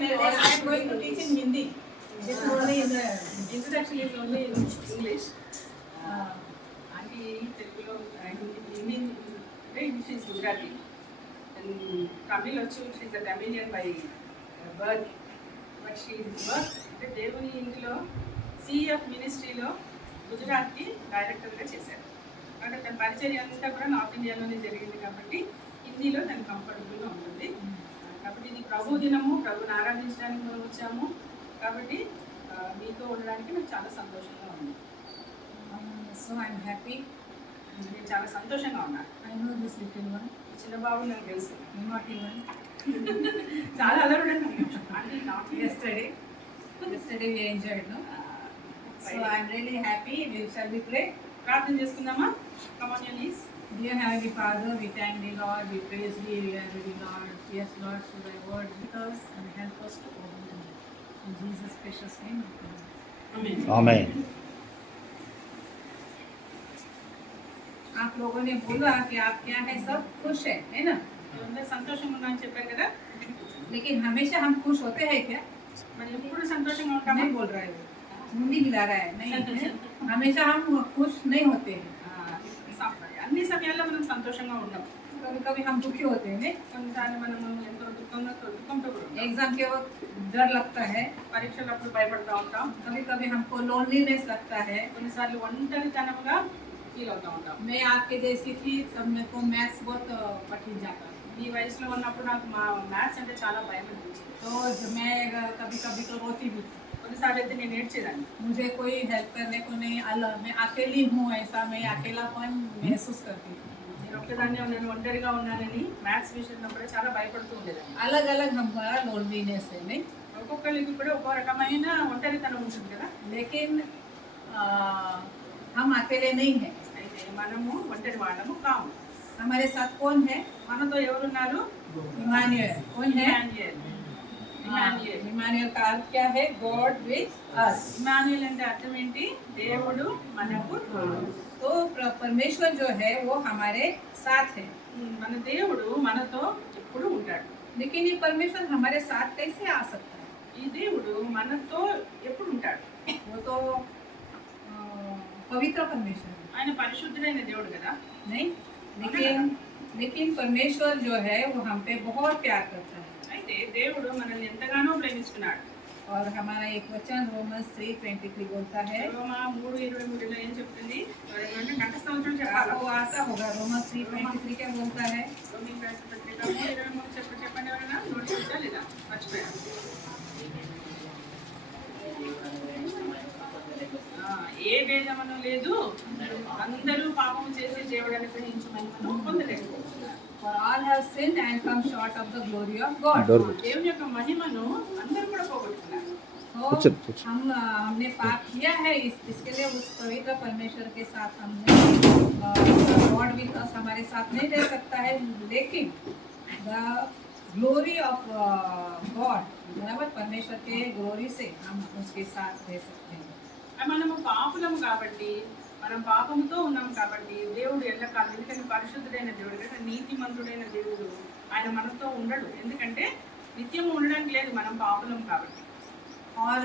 I'm going to teach in Hindi. This is only in the introduction is only in English. Auntie Telugulo Hindi she is Gujarati. And Tamil also she is a Tamilian by birth. But she worked అంటే దేవుని ఇంటిలో CF మినిస్ట్రీలో గుజరాత్కి డైరెక్టర్గా చేశారు. అంటే తన పరిచర్య అంతా కూడా నార్త్ ఇండియాలోనే జరిగింది కాబట్టి హిందీలో తను కంఫర్టబుల్గా ఉంటుంది. కాబట్టి ఇది ప్రభు దినము, ప్రభుని ఆరాధించడానికి మనం వచ్చాము. కాబట్టి మీతో ఉండడానికి నాకు చాలా సంతోషంగా ఉంది. So I'm happy. నేను చాలా సంతోషంగా ఉన్నాను. I know this little one. చిన్న బాబు నాకు తెలుసు. Not even. చాలా అలరుడు. Yesterday we enjoyed, no? So I'm really happy. Shall we pray? ప్రార్థన చేసుకుందామా? Come on your knees. Dear Heavenly Father, we thank thee, Lord. We praise thee, we honor thee, Lord. Yes, Lord, so thy word with us and help us to obey thee. In Jesus' precious name, Amen. Amen. आप लोगों ने बोला कि आप क्या है, सब खुश है ना? అందరూ సంతోషంగా ఉన్నారని చెప్పారు కదా. लेकिन हमेशा हम खुश होते हैं क्या? మరి ఎప్పుడు సంతోషంగా ఉంటామా? नहीं बोल रहा है, मुंडी हिला रहा है. नहीं, हमेशा हम खुश नहीं होते हैं. అన్ని సమయాల్లో మనం సంతోషంగా ఉంటాం. कभी कभी हम दुखी होते हैं. नहीं, కొన్నిసార్లు మనం ఎంతో దుఃఖంతో కూడా ఉంటాం. एग्जाम के वक्त डर लगता है. పరీక్షలప్పుడు భయపడుతూ ఉంటాం. कभी कभी हमको लोनलीनेस लगता है. కొన్నిసార్లు ఒంటరితనంగా ఫీల్ అవుతూ ఉంటాం. मैं आपके जैसी थी, तब मेरे को मैथ्स बहुत कठिन जाता. ఈ వయసులో ఉన్నప్పుడు నాకు మా మ్యాథ్స్ అంటే చాలా భయం అనిపించింది. तो मैं कभी कभी तो रोती भी थी. కొన్నిసార్లు అయితే నేను ఏడ్చేదాన్ని. मुझे कोई हेल्प करने को नहीं, मैं अकेली हूँ ऐसा मैं अकेलापन महसूस करती थी. నేను ఒక్కదాన్నే ఉన్నాను, ఒంటరిగా ఉన్నానని మ్యాథ్స్ విషయంలో కూడా చాలా భయపడుతూ ఉండేదాన్ని. अलग अलग हमारा लोनलीनेस है. नहीं, ఒక్కొక్కరికి కూడా ఒక్కో రకమైన ఒంటరితనం ఉంటుంది కదా. लेकिन हम अकेले नहीं हैं. అయితే మనము ఒంటరి వాళ్ళము కాము. हमारे साथ कौन है? మనతో ఎవరున్నారు? इमानुएल. कौन है? ఇమాన్యుయేల్. इमानुएल का अर्थ क्या है? God with us. ఇమాన్యుయేల్ అంటే అర్థం ఏంటి? దేవుడు మనకు తోడు. तो परमेश्वर जो है वो हमारे साथ है. మన దేవుడు మనతో ఎప్పుడు ఉంటాడు. लेकिन ये परमेश्वर हमारे साथ कैसे आ सकता है? ఈ దేవుడు మనతో ఎప్పుడు ఉంటాడు? वो तो पवित्र परमेश्वर है. ఆయన పరిశుద్ధుడైన దేవుడు కదా. नहीं, लेकिन परमेश्वर जो है वो हम पे बहुत प्यार करता है. అయితే దేవుడు మనల్ని ఎంతగానో ప్రేమిస్తున్నాడు. और हमारा एक वचन रोमन्स 3:23 बोलता है. రోమా 3:23లో ఏం చెప్తుంది? ఎవరైనా కంఠస్థం చెప్పాలి. आपको आता होगा. रोमन्स 3:23 क्या बोलता है? రోమన్ రాసిన పత్రిక 3:23 చెప్పండి. ఎవరైనా నోట్ చేద్దా లేదా? మర్చిపోయారు. ఏ భేదమును లేదు, అందరూ పాపము చేసి దేవుడు అనుగ్రహించు మహిమను పొందలేకపోతున్నారు. For all have sinned and come short of the glory of God. దేవుని యొక్క మహిమను అందరూ కూడా పోగొట్టుకున్నారు. तो हमने पाप किया है, इसके लिए उस पवित्र परमेश्वर के साथ हमने गॉड विद अस हमारे साथ नहीं रह सकता है. लेकिन द ग्लोरी ऑफ गॉड, बराबर परमेश्वर के ग्लोरी से हम उसके साथ रह सकते हैं. మనము పాపులము కాబట్టి, మనం పాపముతో ఉన్నాం కాబట్టి దేవుడు ఎల్లకాలం, ఎందుకంటే పరిశుద్ధుడైన దేవుడు కదా, నీతిమంతుడైన దేవుడు, ఆయన మనతో ఉండడు. ఎందుకంటే నిత్యము ఉండడానికి లేదు, మనం పాపులం కాబట్టి. और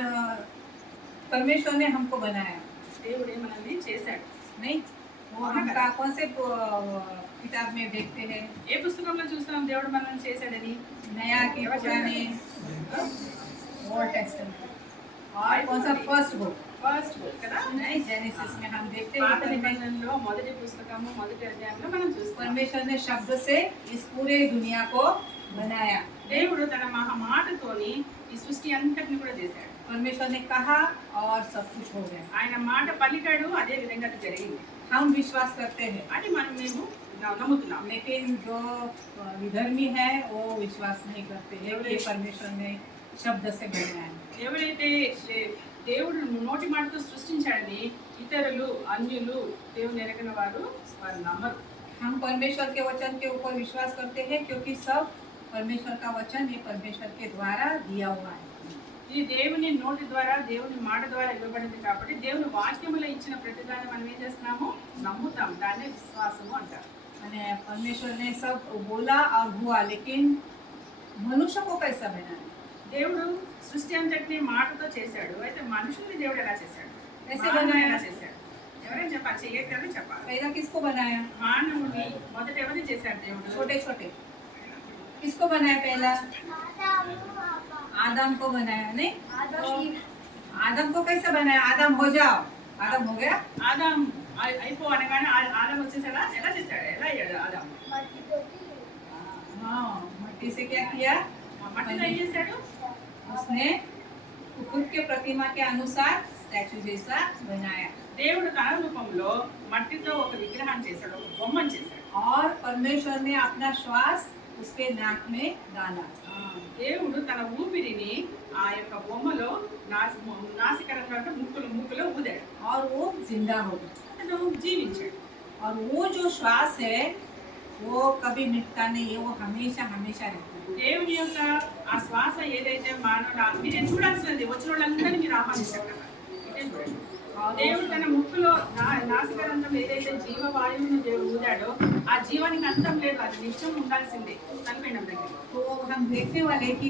परमेश्वर ने हमको बनाया. దేవుడే మనల్ని చేశాడు. नहीं, वो हमका कौन से किताब में देखते हैं? ఏ పుస్తకంలో చూస్తున్నాం దేవుడు మనల్ని చేశాడని? नया के पुराने, ओल्ड टेस्टमेंट. और कौन सा फर्स्ट बुक? ఫస్ట్ బుక్ కదా. नहीं, जेनेसिस में हम देखते పాత हैं నిబంధనలో మొదటి పుస్తకము మొదటి అధ్యాయంలో మనం చూస్తాం. परमेश्वर ने शब्द से इस पूरे दुनिया को बनाया. దేవుడు తన మాటతోని ఈ సృష్టి అంతటిని కూడా చేశాడు. परमेश्वर ने कहा और सब कुछ हो गया. ఆయన మాట పలికాడు, అదే విధంగా అది జరిగింది. हम विश्वास करते हैं, అని మేము నమ్ముతున్నాం. लेकिन जो विधर्मी है वो विश्वास नहीं करते हैं कि परमेश्वर ने शब्द से बनाया. ఎవరైతే దేవుడు నోటి మాటతో సృష్టించాడని ఇతరులు, అన్యులు, దేవుని ఎరగిన వారు నమ్మరు. हम परमेश्वर के वचन के ऊपर विश्वास करते हैं क्योंकि सब परमेश्वर का वचन ये परमेश्वर के द्वारा दिया हुआ है. ఇది దేవుని నోటి ద్వారా, దేవుని మాట ద్వారా ఇవ్వబడింది కాబట్టి దేవుని వాక్యములో ఇచ్చిన ప్రతిదాన్ని మనం ఏం చేస్తున్నాము? నమ్ముతాం. దాన్నే విశ్వాసము అంటారు. परमेश्वर ने सब बोला और हुआ, लेकिन मनुष्य को कैसा बनाया? దేవుడు సృష్టి అంతటిని మాటతో చేశాడు. అయితే మనుషుల్ని దేవుడు ఎలా చేశాడు? कैसे మానవుని बनाया? ఎలా చేశాడు? ఎవరైనా చెప్పాలి, చేయగలరు చెప్పాలి. पहला किसको बनाया? మానవుని మొదట ఎవరిని చేశాడు దేవుడు? छोटे छोटे किसको बनाया? पहला आदम को बनाया, नहीं? तो आदम को कैसे बनाया? आदम हो जाओ, आदम हो गया। ఆదాం అయిపో అనగానే ఆదాం వచ్చేసాడా? ఎలా చేశాడు? ఎలా అయ్యాడు ఆదాం? हाँ, मिट्टी से क्या किया? మట్టిలో ఏం చేశాడు? उसने खुद के प्रतिमा के अनुसार स्टैचू जैसा बनाया దేవుడు తన రూపంలో మట్టితో ఒక విగ్రహాన్ని చేశాడు, ఒక బొమ్మను చేశాడు. और परमेश्वर ने अपना श्वास उसके नाक में डाला। దేవుడు తన ఊపిరిని ఆ యొక్క బొమ్మలో నాసికరంగా అంటే ముక్కులో ఊదాడు. और वो जिंदा हो गया। అతను జీవించాడు. और वो जो श्वास है वो कभी मिटता नहीं है, वो हमेशा हमेशा रहता है। దేవుని యొక్క ఆ శ్వాస ఏదైతే మానవుడు మీరు చూడాల్సినది, వచ్చిన వాళ్ళందరినీ మీరు ఆహ్వానించారు కదా. ఇదే చూడండి. దేవుడు తన ముక్కులో నాసికరంధ్రం ఏదైతే జీవవాయువుని దేవుడు ఊదాడో ఆ జీవానికి అంతం లేదు, అది నిత్యం ఉండాల్సిందే. చనిపోయిన దగ్గర तो हम देखने वाले कि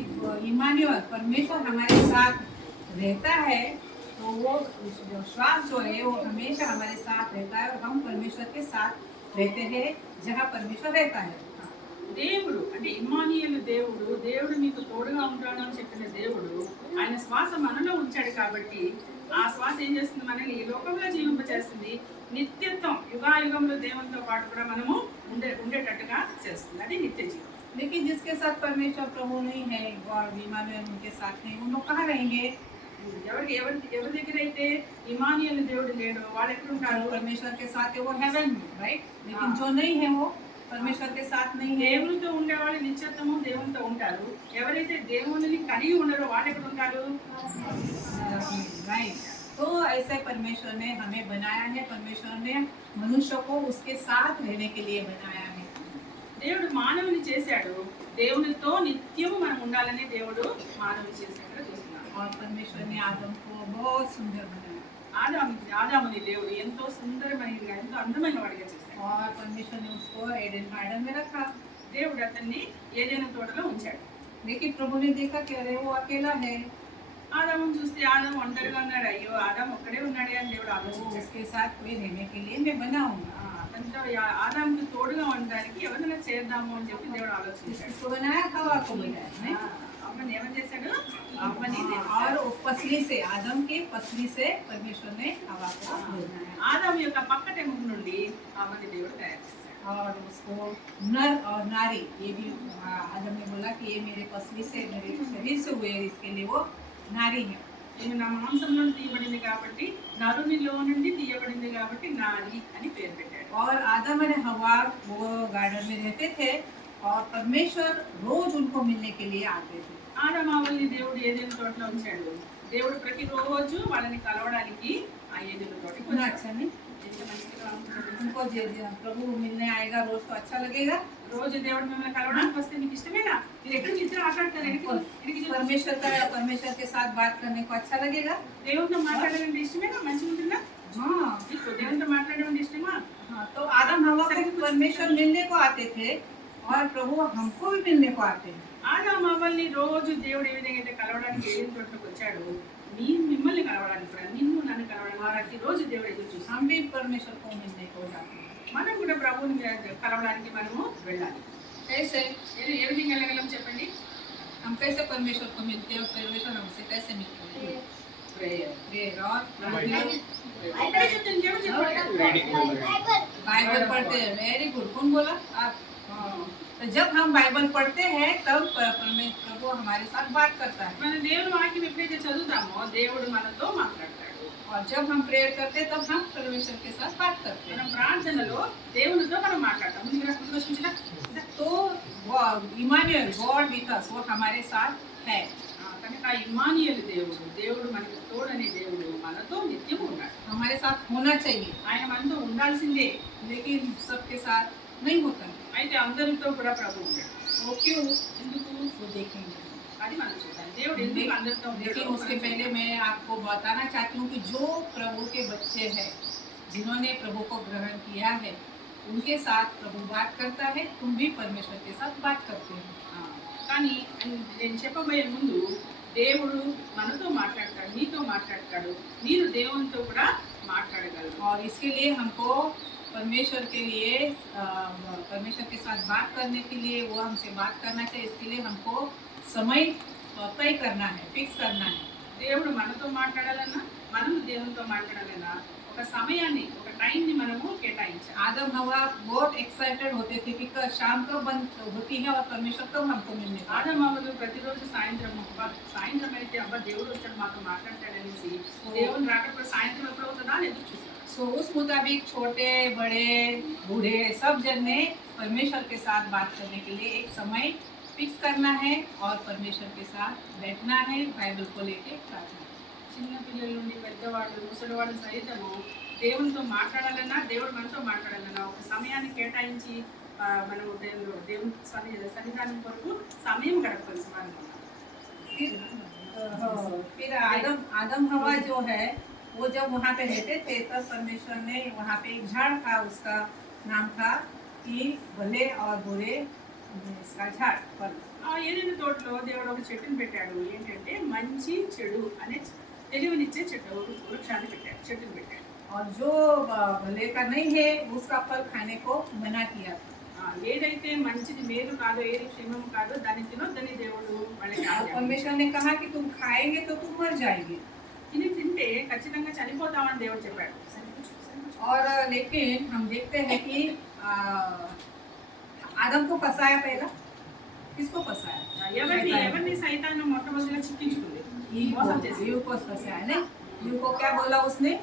इमानुएल परमेश्वर हमारे साथ रहता है, तो वो जो श्वास जो है वो हमेशा हमारे साथ रहता है और हम परमेश्वर के साथ रहते हैं जहाँ परमेश्वर रहता है। దేవుడు అంటే ఇమ్మానుయేలు దేవుడు, దేవుడు మీకు తోడుగా ఉంటాడు అని చెప్పిన దేవుడు ఆయన శ్వాస మనలో ఉంచాడు కాబట్టి ఆ శ్వాస ఏం చేస్తుంది? మనల్ని ఈ లోకంలో జీవింపచేస్తుంది. నిత్యత్వం యుగాయుగంలో దేవునితో పాటు కూడా మనము ఉండేటట్టుగా చేస్తుంది. అది నిత్య జీవం. लेकिन जिसके साथ परमेश्वर प्रभु नहीं है, गॉड इमानुएल उनके साथ नहीं, उन लोग कहाँ रहेंगे? ఎవరి దగ్గర అయితే ఇమానుయేలు దేవుడు లేడో వాళ్ళు ఎక్కడ ఉంటారు? परमेश्वर के साथ है वो हेवन में, राइट? लेकिन जो नहीं है वो परमेश्वर के साथ नहीं है। దేవునితో ఉండేవాళ్ళు నిత్యత్వము దేవునితో ఉంటారు. ఎవరైతే దేవుని కలిగి ఉండరో వాళ్ళు ఎక్కడ ఉంటారు? राइट। तो ऐसे परमेश्वर ने हमें बनाया है, परमेश्वर ने मनुष्य को उसके साथ रहने के लिए बनाया है। దేవుడు మానవుని చేశాడు, దేవునితో నిత్యము మనం ఉండాలని దేవుడు మానవుని చేశాడు చూస్తున్నాం. और परमेश्वर ने आदम को बहुत सुंदर बनाया ఆదాముని దేవుడు ఎంతో సుందరమైన ఎంతో అందమైన వాడిగా చేశాడు. और परमेश्वर ने उसको एडन गार्डन में रखा। దేవుడు అతన్ని ఏదైనా తోటలో ఉంచాడు. लेकिन प्रभु ने देखा कि अरे वो अकेला है, ఆదాముని చూస్తే ఆదాము ఒంటరిగా ఉన్నాడు. అయ్యో ఆదాము ఒక్కడే ఉన్నాడే అని దేవుడు तो ఆలోచించాడు. उसके साथ कोई रहने के लिए मैं बनाऊंगा। అతనితో ఆదాముకి తోడుగా ఉండడానికి ఎవరైనా చేద్దాము అని చెప్పి దేవుడు ఆలోచించాడు. इसको बनाया, हवा को बनाया, नहीं? అమ్మని ఏమని చేశాడు? అమ్మని और पसली से, आदम के पसली से परमेश्वर ने हवा को बनाया ఆదాము యొక్క పక్కటెముక నుండి అమ్మని దేవుడు తయారు చేశాడు. और उसको नर और नारी, ये भी आदम ने बोला कि ये मेरे पसली से, मेरे शरीर से हुए, इसके लिए वो नारी है। నేను నా మాంసంలో తీయబడింది కాబట్టి, నరునిలో నుండి తీయబడింది కాబట్టి నారి అని పేరు పెట్టాడు. और आदम और हवा वो गार्डन में रहते थे और परमेश्वर रोज उनको मिलने के लिए आते थे। ఆదామావల్ని దేవుడు ఏదైనా తోటలో ఉంచాడు. దేవుడు ప్రతిరోజు వాళ్ళని కలవడానికి ఆ ఏదైనా తోటకి कितना వచ్చాడు. अच्छा नहीं? ఎంత మంచిగా ఉంటుంది. उनको प्रभु मिलने आएगा रोज तो अच्छा लगेगा। రోజు దేవుడు మిమ్మల్ని కలవడానికి వస్తే మీకు ఇష్టమేనా? మీరు ఎక్కడ ఇద్దరు ఆటాడతారు? परमेश्वर के साथ बात करने को अच्छा लगेगा। దేవుడితో మాట్లాడాలంటే ఇష్టమేనా? మంచిగా ఉంటుందా? हाँ మీకు దేవుడితో మాట్లాడడం ఇష్టమా? हाँ, तो आदम हवा को परमेश्वर मिलने को आते थे और प्रभु हमको भी मिलने को आते हैं। ఆదాము అవ్వల్ని రోజు దేవుడు ఏ విధంగా అయితే కలవడానికి ఏదైనా తోటలోకి వచ్చాడు, మిమ్మల్ని కలవడానికి కూడా, నిన్ను నన్ను కలవడానికి రోజు దేవుడు ఎదురు చూస్తాం. हम भी परमेश्वर को मिलने को जाते हैं। మనం కూడా ప్రభువుని కలవడానికి మనము వెళ్ళాలి. कैसे? ఏ విధంగా వెళ్ళగలం చెప్పండి? हम कैसे परमेश्वर को मिलते हैं और परमेश्वर हमसे कैसे मिलते हैं? प्रेयर और ఇక్కడే చెప్తే ఇంకేమో చెప్పండి. बाइबल पढ़ते हैं। Very good. कौन बोला? आप। तो जब हम बाइबल पढ़ते हैं तब प्रभु हमारे साथ बात करता है। మన దేవుని వాక్యం ఎప్పుడైతే చదువుతామో దేవుడు మనతో మాట్లాడతాడు. और जब हम प्रेयर करते हैं तब हम परमेश्वर के साथ बात करते हैं। మనం ప్రార్థనలో దేవునితో మనం మాట్లాడతాం. ముందుగా కూర్చోవచ్చునా? तो इमानुएल गॉड विथ अस, वो हमारे साथ है। కనుక ఇమ్మానుయేలు దేవుడు మనకు తోడనే దేవుడు మనతో నిత్యము ఉన్నాడు. हमारे साथ होना चाहिए, ఆయన మనతో ఉండాల్సిందే. लेकिन सबके साथ नहीं होता है। అయితే అందరితో కూడా ప్రభు ఉన్నాడు. वो क्यों? ఎందుకు? वो देखेंगे। అది మనం చూద్దాం. దేవుడు ఎందుకు అందరితో लेकिन ఉన్నాడో उसके మనం पहले చూద్దాం. मैं आपको बताना चाहती हूँ कि जो प्रभु के बच्चे हैं, जिन्होंने प्रभु को ग्रहण किया है, उनके साथ प्रभु बात करता है। तुम भी परमेश्वर के साथ बात करते हो। కానీ నేను చెప్పబోయే ముందు దేవుడు మనతో మాట్లాడతాడు, నీతో మాట్లాడతాడు, మీరు దేవునితో కూడా మాట్లాడగలరు. और इसके लिए हमको परमेश्वर के लिए परमेश्वर के साथ बात करने के लिए वो हमसे बात करना चाहिए। इसके लिए हमको समय तय करना है, फिक्स करना है। దేవుడు మనతో మాట్లాడాలన్నా మనము దేవునితో మాట్లాడాలన్నా ఒక సమయాన్ని, ఒక టైంని మనము కేటాయించాలి. आदम हवा बहुत एक्साइटेड होते थे कि शाम कब बंद होती है और परमेश्वर कब हमको मिलने वाला है। ఆదమావులు ప్రతిరోజు సాయంత్రం అయితే అబ్బా దేవుడు వచ్చాడు మాతో మాట్లాడతాడనేసి దేవుని రాకపోతే సాయంత్రం ఎప్పుడు అవుతుందా అని ఎదురు చూస్తారు. सो उस मुताबिक छोटे बड़े बूढ़े सब जन ने परमेश्वर के साथ बात करने के लिए एक समय फिक्स करना है और परमेश्वर के साथ बैठना है, बाइबल को लेके प्रार्थना। చిన్న పిల్లల నుండి పెద్దవాళ్ళు, ముసలివాళ్ళు సైతము దేవునితో మాట్లాడాలన్నా, దేవుడు మనతో మాట్లాడాలన్నా ఒక సమయాన్ని కేటాయించి మనము దేవుని సన్నిధానం కొరకు సమయం గడపవలసి వారు. फिर आदम हवा जो है वो जब वहाँ पे रहते थे तब परमेश्वर ने वहाँ पे एक झाड़ था, उसका नाम था कि भले और बुरे इसका झाड़ फल। ఆ ఏదైనా తోటలో దేవుడు ఒక చెట్టుని పెట్టాడు. ఏంటంటే మంచి చెడు అనే తెలివినిచ్చే చెట్టు వృక్షాన్ని పెట్టాడు, చెట్టుని పెట్టాడు. और जो भले का नहीं है उसका फल खाने को मना किया। ఏదైతే మంచిది మేలు కాదో, ఏది క్షేమం కాదో దాన్ని తినొద్దని దేవుడు వాళ్ళకి ఆజ్ఞాపించాడు. परमेश्वर ने कहा कि तुम खाएंगे तो तुम मर जाएंगे। ఇది తింటే ఖచ్చితంగా చనిపోతామని దేవుడు చెప్పాడు. और लेकिन हम देखते हैं कि आदम को फंसाया पहला, किसको फंसाया? ఎవరిని సైతాను మొట్టమొదటిగా చిక్కించుకుంది, మోసం చేసి. ईव को फंसाया नहीं? ईव को क्या बोला उसने?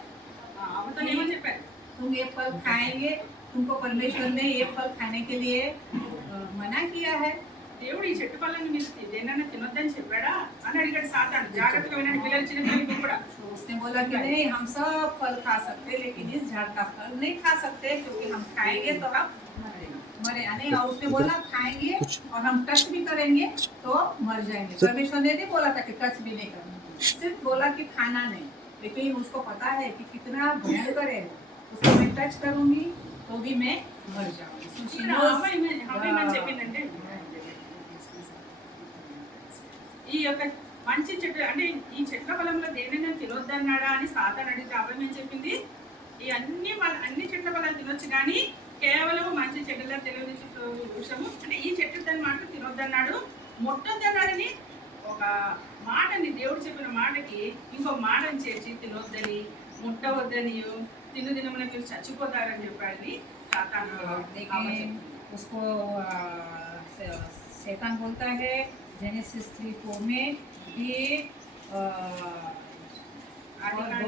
అవతల ఏమని చెప్పారు? तुम ये फल खाएंगे, तुमको परमेश्वर ने ये फल खाने के लिए मना किया है। దేవుడు ఈ చెట్టు పళ్ళని మీరు దేనైనా తినొద్దని చెప్పాడా అని అడిగాడు సాతాను. జాగ్రత్తగా వినండి పిల్లలు, చిన్న పిల్లలు కూడా. तो उसने बोला कि नहीं, हम सब फल खा सकते लेकिन इस झाड़ का फल नहीं खा सकते, क्योंकि हम खाएंगे तो हम मरे नहीं। और उसने बोला खाएंगे और हम टच भी करेंगे तो मर जाएंगे। परमेश्वर ने नहीं बोला था कि टच भी नहीं करना, सिर्फ बोला कि खाना नहीं। लेकिन उसको पता है कि कितना भयंकर है, उसको मैं टच करूंगी तो भी मैं मर जाऊंगी। ఇక్కడ అమ్మాయి చెప్పిందంటే ఈ యొక్క మంచి చెట్టు అంటే ఈ చెట్ల ఫలంలో దేనైనా తినొద్దన్నాడా అని సాతాను అడిగితే అబ్బాయి ఏం చెప్పింది? ఈ అన్ని చెట్ల ఫలాలు తినొచ్చు, కానీ కేవలం మంచి చెట్టులా తెలియని చెట్టు వృక్షము అంటే ఈ చెట్టు దాని మాట తినొద్దన్నాడు, ముట్టొద్దన్నాడని ఒక మాటని, దేవుడు చెప్పిన మాటకి ఇంకో మాటని చేర్చి తినొద్దని, ముట్టవద్దని, తినమున మీరు చచ్చిపోతారని చెప్పాడని సాతాను. उसको शैतान बोलता है जेनेसिस 3:4 में कि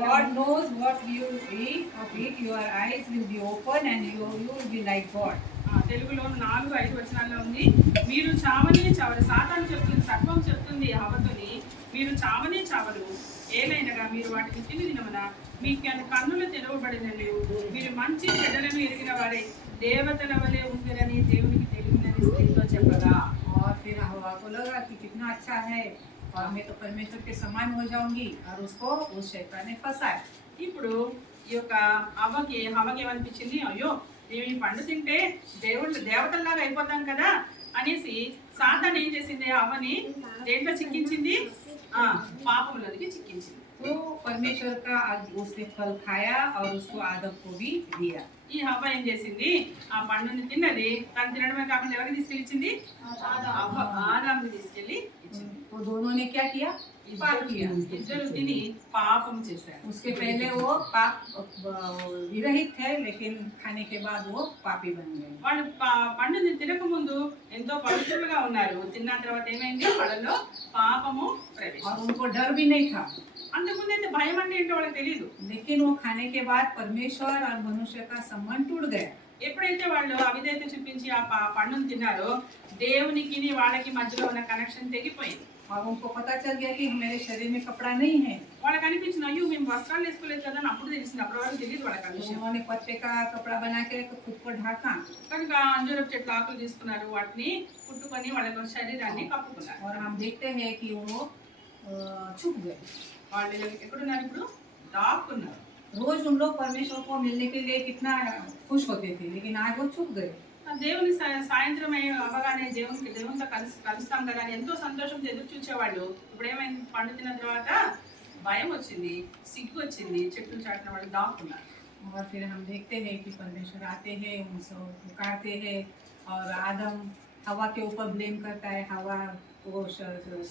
God knows what you eat, of it your eyes will be open and you will be like God. తెలుగులో 4-5 వచనాల్లో ఉంది, మీరు చావని చావరు. సాతాను చెప్తుంది, సర్వం చెప్తుంది హవ్వతోని, మీరు చావని చావరు, ఏలైనగా మీరు వాటిని తిని దినమున మీకు కన్నులు తెరవబడినవి, మీరు మంచి చెడ్డలను ఎరిగిన వారే దేవతల వలె ఉందిరని దేవునికి తెలియనని స్త్రీతో చెప్పగా. और फिर हवा को लगा कि कितना अच्छा है और मैं तो परमेश्वर के समान हो जाऊंगी, और उसको उस शैतान ने फंसाया। ఇప్పుడు ఈ యొక్క హవ్వకి ఏమనిపించింది, అయ్యో మేము ఈ పండు తింటే దేవతల్లాగా అయిపోతాం కదా అనేసి సాతాను ఏం చేసింది, హవ్వని దేంట్లో చిక్కించింది? పాపంలోనికి చిక్కించింది. तो परमेश्वर का उसने फल खाया और उसको आदम को भी दिया। ఈ హవ్వ ఏం చేసింది, ఆ పండుని తిన్నది. తను తినడమే కాకుండా ఎవరికి తీసుకెళ్ళింది? ఆదాముని తీసుకెళ్ళి ఇచ్చింది. तो दोनों ने क्या किया? पाप किया। ఇద్దరు తిని పాపం చేశారు. उसके पहले वो पाप विरहित थे, लेकिन खाने के बाद वो पापी बन गए। వాళ్ళు పండుని తినక ముందు ఎంతో పవిత్రులుగా ఉన్నారు, తిన్న తర్వాత ఏమైంది, వాళ్ళలో పాపము और ప్రవేశించింది. उनको डर भी नहीं था, అంతకుముందు అయితే భయం అంటే ఏంటో వాళ్ళకి తెలియదు. लेकिन वो खाने के बाद परमेश्वर और मनुष्य का संबंध टूट गया। ఎప్పుడైతే వాళ్ళు అవిధేయత చూపించి ఆ పండును తిన్నారో దేవునికి వాళ్ళకి మధ్యలో ఉన్న కనెక్షన్ తెగిపోయింది. और उनको पता चल गया कि मेरे शरीर में कपड़ा नहीं है। వాళ్ళకి అనిపించింది, అయ్యో మేము వస్త్రాలు వేసుకోలేదు కదా అని అప్పుడు తెలిసింది. అప్పటి వరకు తెలియదు వాళ్ళకి ఆ విషయం. उन्होंने पत्ते का कपड़ा बना के खुद को ढाका కనుక అంజూరపు చెట్లు ఆకులు తీసుకున్నారు, వాటిని కుట్టుకొని వాళ్ళ శరీరాన్ని కప్పుకున్నారు. और हम देखते हैं कि वो छुप गए। వాళ్ళు ఎక్కడున్నారు ఇప్పుడు? దాక్కున్నారు. रोज उन लोग परमेश्वर को मिलने के लिए कितना खुश होते थे, लेकिन आज वो छुप गए. ఆ దేవుని సాయంత్రం అవ్వగానే దేవునితో కలుస్తాం కదా అని ఎంతో సంతోషంతో ఎదురు చూసేవాళ్ళు. ఇప్పుడు ఏమైంది, పండు తిన్న తర్వాత భయం వచ్చింది, సిగ్గు వచ్చింది, చెట్లు చాటిన వాళ్ళు దాక్కున్నారు. और फिर हम देखते हैं कि परमेश्वर आते हैं, उनको पुकारते हैं और आदम हवा के ऊपर ब्लेम करता है, हवा वो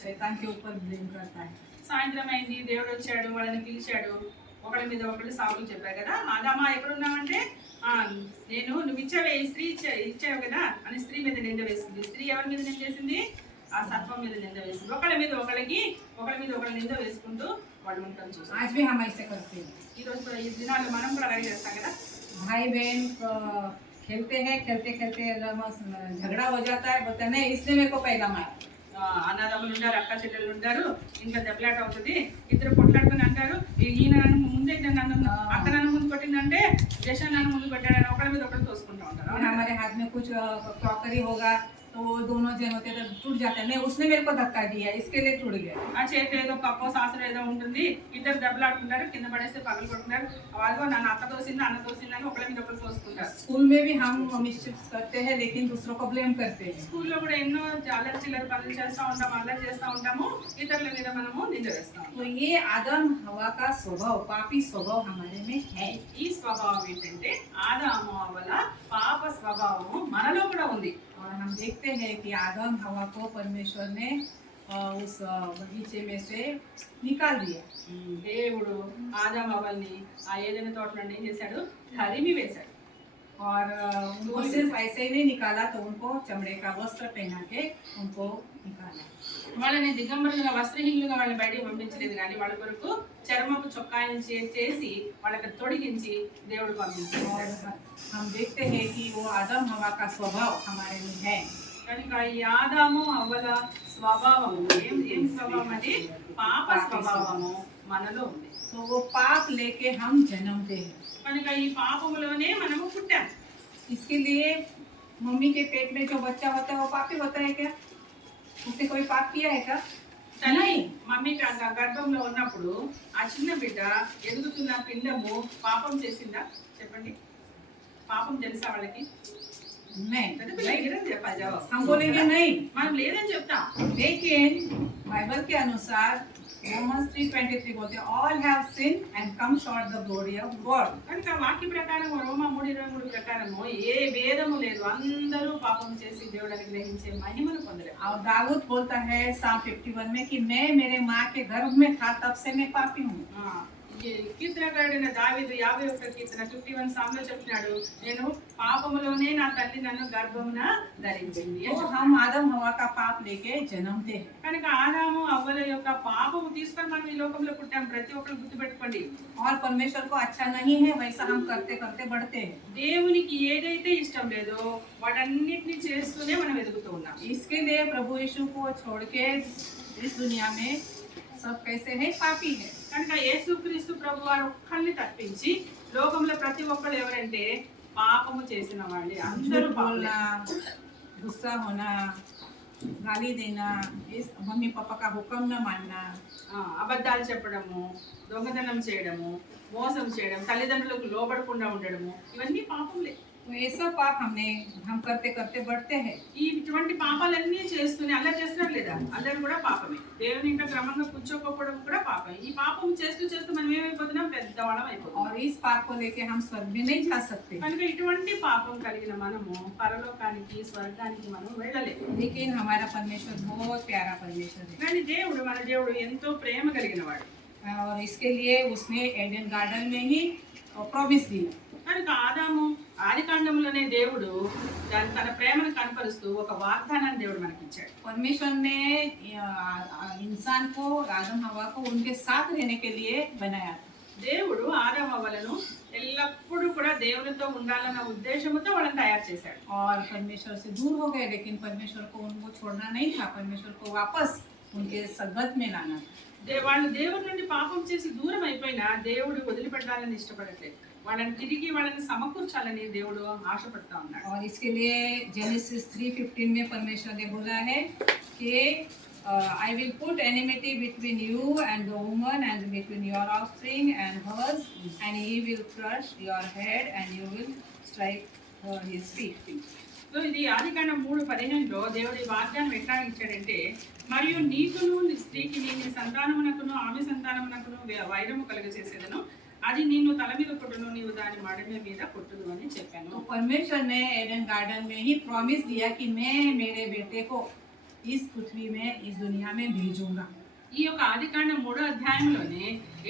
शैतान के ऊपर ब्लेम करता है। సాయంత్రం అయింది, దేవుడు వచ్చాడు, వాళ్ళని పిలిచాడు, ఒకళ్ళ మీద ఒకళ్ళు సాకులు చెప్పారు కదా. ఆదామా ఎక్కడున్నామంటే నేను నువ్వు ఇచ్చావే, ఈ స్త్రీ ఇచ్చావు కదా అని స్త్రీ మీద నింద వేసింది. స్త్రీ ఎవరి మీద నింద వేసింది? ఆ సర్పం మీద నింద వేసింది. ఒకళ్ళ మీద ఒకళ్ళ నింద వేసుకుంటూ వాళ్ళు ఉంటాం చూస్తాం. आज भी हम ऐसे करते हैं। ఈ రోజు ఈ దినాల్లో మనం కూడా అలాగే చేస్తాం కదా. भाई बहन खेलते हैं, खेलते खेलते झगड़ा हो जाता है, बोलते हैं नहीं इसने मेरे को पहला मारा। అన్నదమ్ములు ఉంటారు, అక్క చెల్లెలు ఉంటారు, ఇంకా దెబ్బలాట అవుతుంది. ఇద్దరు కొట్లాడుకుని అంటారు, ఈయన నన్ను ముందే నన్ను అక్క నన్ను ముందు కొట్టిందంటే జషన్ నన్ను ముందు కొట్టాడని ఒకళ్ళ మీద ఒకళ్ళు తోసుకుంటూ ఉంటారు. हमारे हाथ में कुछ क्रॉकरी होगा तो वो दोनों जन होते तो टूट जाते हैं, नहीं उसने मेरे को धक्का दिया इसके लिए टूट गया। ఆ చేతి ఏదో కప్పో సాసరం ఏదో ఉంటుంది, ఇద్దరు దెబ్బలాడుకుంటారు, కింద పడేస్తే పగలు కొట్టుకుంటారు. వాళ్ళు నన్ను అక్క తోసింది అన్న తోసింది అని ఒకళ్ళ మీద ఒకళ్ళు తోసుకుంటారు. स्कूल में भी हम मिस्टेक करते हैं लेकिन दूसरों को ब्लेम करते हैं। స్కూల్లో కూడా ఎన్నో అల్లరి చిల్లర పనులు చేస్తూ ఉంటాము, అల్లరి చేస్తూ ఉంటాము, ఇతరుల మీద మనము నింద వేస్తాము. तो ये आदम हवा का स्वभाव, पापी स्वभाव हमारे में है। ఈ స్వభావం ఏంటంటే ఆదాము అవ్వల పాప స్వభావము మనలో కూడా ఉంది. और हम देखते हैं कि आदम हवा को परमेश्वर ने उस बगीचे में से निकाल दिया। దేవుడు ఆదాము అవ్వల్ని ఆ ఏదైనా తోట నుండి ఏం చేశాడు? తరిమి వేశాడు. और उनको सिर्फ ऐसे ही नहीं निकाला, तो उनको चमड़े का वस्त्र पहना के उनको निकाला। వాళ్ళని దిగంబరులుగా వస్త్రహీనులుగా వాళ్ళని బయటికి పంపించలేదు, కానీ వాళ్ళ కొరకు చర్మపు చొక్కాయని చేసి వాళ్ళకి తొడిగించి దేవుడు పంపించాడు. और हम देखते हैं कि वो आदम हवा का स्वभाव हमारे में है। కనుక ఈ ఆదాము అవ్వల స్వభావము ఏం స్వభావం? అది పాప స్వభావము మనలో ఉంది. तो वो पाप लेके हम जन्मते हैं। కనుక ఈ పాపములోనే మనము పుట్టాం. इसके लिए मम्मी के पेट में जो बच्चा होता है वो पापी होता है क्या? उसने कोई पाप किया है क्या? తల్లి మమ్మీ గర్భంలో ఉన్నప్పుడు ఆ చిన్న బిడ్డ ఎదుగుతున్న పిండము పాపం చేసిందా? చెప్పండి. పాపం తెలుసా వాళ్ళకి? చెప్పాలి జవాబు. हम बोलेंगे नहीं, మనం లేదని చెప్తాం. लेकिन बाइबल के अनुसार Romans 3:23 बोलते हैं all have sinned and come short the glory of God। కనుక వాక్య ప్రకారం రోమా 3:23 ప్రకారము ఏ భేదము లేదు, అందరూ పాపం చేసి దేవుడిని గ్రహించే మహిమను పొందలేరు. और दाऊद बोलता है Psalm 51 में कि मैं मेरे माँ के गर्भ में था तब से मैं पापी हूँ। కీర్తనకారుడైన దావీదు 51 కీర్తన 51 సాంలో చెప్తున్నాడు, నేను పాపములోనే నా తల్లి నన్ను గర్భమున ధరించింది. तो हम आदम हवा का पाप लेके जन्मते हैं। కనుక ఆదాము అవ్వల యొక్క పాపము తీసుకొని మనం ఈ లోకంలో పుట్టాం. ప్రతి ఒక్కరు గుర్తుపెట్టుకోండి. और परमेश्वर को अच्छा नहीं है वैसा हम करते करते बढ़ते हैं। దేవునికి ఏదైతే ఇష్టం లేదో వాటన్నిటిని చేస్తూనే మనం ఎదుగుతూ ఉన్నాం. इसके लिए प्रभु यीशु को छोड़ के इस दुनिया में सब कैसे है? पापी है। కనుక యేసుక్రీస్తు ప్రభు వారు ఒక్కళ్ళని తప్పించి లోకంలో ప్రతి ఒక్కరు ఎవరంటే పాపము చేసిన వాళ్ళే. అందరూ बोलना, गुस्सा होना, गाली देना, इस मम्मी पापा का हुक्म न मानना, అబద్ధాలు చెప్పడము, దొంగతనం చేయడము, మోసం చేయడం, తల్లిదండ్రులకు లోబడకుండా ఉండడము, ఇవన్నీ పాపములే. तो ये सब पाप हम करते करते बढ़ते हैं। ఇటువంటి పాపాలన్నీ చేస్తూనే అల్లరి చేస్తున్నారు లేదా? అల్లరి కూడా పాపమే. దేవుని ఇంకా క్రమంగా కూర్చోకపోవడం కూడా పాపమే. ఈ పాపం చేస్తూ చేస్తూ మనం ఏమైపోతున్నాం? పెద్దవాళ్ళం అయిపోతున్నాం. और इस पाप को लेके हम स्वर्ग में नहीं जा सकते। కనుక ఇటువంటి పాపం కలిగిన మనము పరలోకానికి స్వర్గానికి మనం వెళ్ళలేము. लेकिन हमारा परमेश्वर बहुत प्यारा परमेश्वर है। కానీ మన దేవుడు ఎంతో ప్రేమ కలిగిన వాడు. और इसके लिए उसने एडन गार्डन में ही प्रॉमिस दिया। కనుక ఆదాము ఆదికాండంలోనే దేవుడు తన ప్రేమను కనపరుస్తూ ఒక వాగ్దానాన్ని దేవుడు మనకి ఇచ్చాడు. परमेश्वर ने इंसान को, आदम हवा को उनके साथ रहने के लिए बनाया था। దేవుడు ఆదాము అవ్వలను ఎల్లప్పుడూ కూడా దేవునితో ఉండాలన్న ఉద్దేశంతో వాళ్ళని తయారు చేశాడు. और परमेश्वर से दूर हो गए, लेकिन परमेश्वर को उनको छोड़ना नहीं था, परमेश्वर को वापस उनके संगत में लाना था। వాళ్ళు దేవుడి నుండి పాపం చేసి దూరం అయిపోయినా దేవుడు వదిలిపెట్టాలని ఇష్టపడట్లేదు. వాళ్ళని తిరిగి వాళ్ళని సమకూర్చాలని దేవుడు ఆశపడతా ఉన్నాడు. और इसके लिए जेनेसिस 3:15 में परमेश्वर ने बोला है कि I will put enmity between you and the woman and between your offspring and hers, and he will crush your head and you will strike his feet. So ఇది ఆదికాండం 3:15లో దేవుడు ఈ వాగ్దానం ఎట్లా ఇచ్చాడంటే, మరియు నీకును నీ స్త్రీకి నీ సంతానమునకును ఆమె సంతానమునకును వైరము కలుగజేసేదను, అది నిన్ను తల మీద కొట్టును, నీవు దాని మడమ మీద కొట్టుదు అని చెప్పాను. तो परमेश्वर ने एडन गार्डन में ही प्रॉमिस दिया कि मैं मेरे बेटे को इस पृथ्वी में इस दुनिया में भेजूंगा। ఈ యొక్క ఆదికాండం 3వ అధ్యాయంలోనే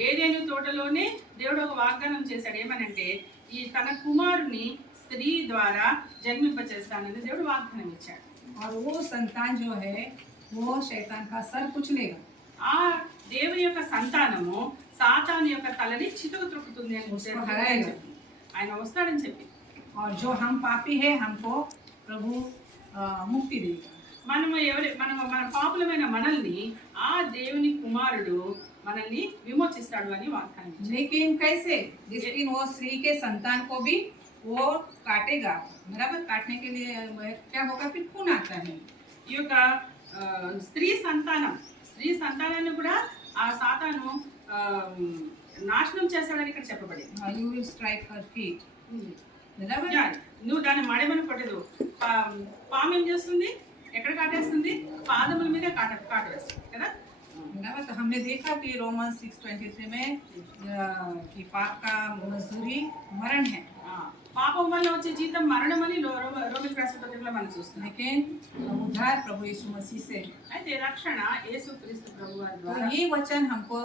ఏదైనా తోటలోనే దేవుడు ఒక వాగ్దానం చేశాడు. ఏమనంటే ఈ తన కుమారుని స్త్రీ ద్వారా జన్మింపచేస్తానని దేవుడు వాగ్దానం ఇచ్చాడు. और वो संतान जो है वो शैतान का सर कुचलेगा। ఆ దేవుని యొక్క సంతానము సాతాను యొక్క తలని చితుకు త్రొక్కుతుంది అని చెప్పి ఆయన వస్తాడని చెప్పి, और जो हम पापी है हमको प्रभु मुक्ति देगा। మన పాపులమైన మనల్ని ఆ దేవుని కుమారుడు మనల్ని విమోచిస్తాడు అని వాగ్దానం ఇచ్చాడు. लेकिन कैसे? लेकिन वो स्त्री के संतान को भी वो काटेगा, बराबर। काटने के लिए क्या होगा? फिर खून आता है। ఈ యొక్క స్త్రీ సంతానాన్ని కూడా ఆ సాతాను నాశనం చేస్తాడని ఇక్కడ చెప్పబడింది. You will strike her feet, बराबर। నువ్వు దాన్ని మడమను కొట్టదు. పాము ఏం చేస్తుంది? ఎక్కడ కాటేస్తుంది? పాదముల మీద కాటేస్తుంది కదా. बराबर। तो हमने देखा कि रोमन 6:23 में कि पाप का मजदूरी मरण है, పాపం వల్ల వచ్చే జీతం మరణం అని రోమిలకు రాసిన పత్రికలో మనం చూస్తున్నాం. लेकिन उद्धार प्रभु यीशु मसीह से। అయితే రక్షణ యేసుక్రీస్తు ప్రభువారి तो ద్వారా. ये वचन हमको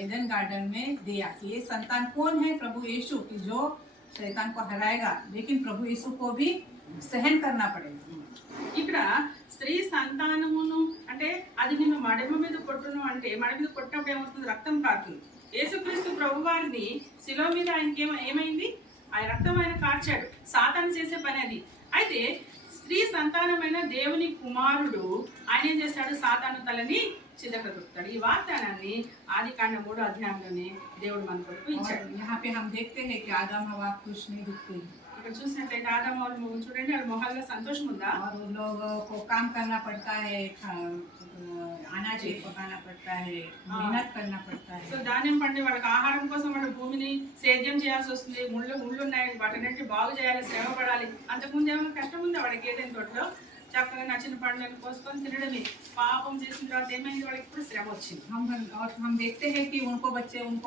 एडन गार्डन में दिया कि ये संतान कौन है? प्रभु यीशु, कि जो शैतान को हराएगा, लेकिन प्रभु यीशु को भी सहन करना पड़ेगा। ఇక్కడ స్త్రీ సంతానమును అంటే అది నిన్ను మడమ మీద కొట్టును అంటే, మడమ మీద కొట్టినప్పుడు ఏమవుతుంది? రక్తం కారుతుంది. యేసుక్రీస్తు ప్రభువారిని శిలువ మీద ఆయనకి ఏమైంది? ఆయన రక్తం ఆయన కార్చాడు. సాతాను చేసే పని అది. అయితే స్త్రీ సంతానమైన దేవుని కుమారుడు ఆయన ఏం చేస్తాడు? సాతాను తలని చితకదొక్కుతాడు. ఈ వాగ్దానాన్ని ఆదికాండం 3వ అధ్యాయంలోనే దేవుడు మన కొరకు ఇచ్చాడు. यहाँ पे हम देखते हैं कि आदम हवा खुश नहीं दिखते, ఇక్కడ చూసినట్లయితే ఆదాము వాళ్ళ మొహం చూడండి, వాళ్ళ మొహాల్లో సంతోషం ఉందా? और उन लोगों को काम करना पड़ता है, अनाज पकाना पड़ता है, मेहनत करना पड़ता है। సో ధాన్యం పండి వాళ్ళకి ఆహారం కోసం వాళ్ళ భూమిని సేద్యం చేయాల్సి వస్తుంది. ముళ్ళు ఉన్నాయి, వాటిని బాగు చేయాలి, శ్రమ పడాలి. అంతకుముందు ఏమైనా కష్టం ఉంది వాళ్ళకి? ఏదైనా తోటలో చక్కగా నచ్చిన పండ్లను కోసుకొని తినడమే. పాపం చేసిన తర్వాత ఏమైంది? వాళ్ళకి ఇప్పుడు శ్రమ వచ్చింది. हम देखते हैं कि उनको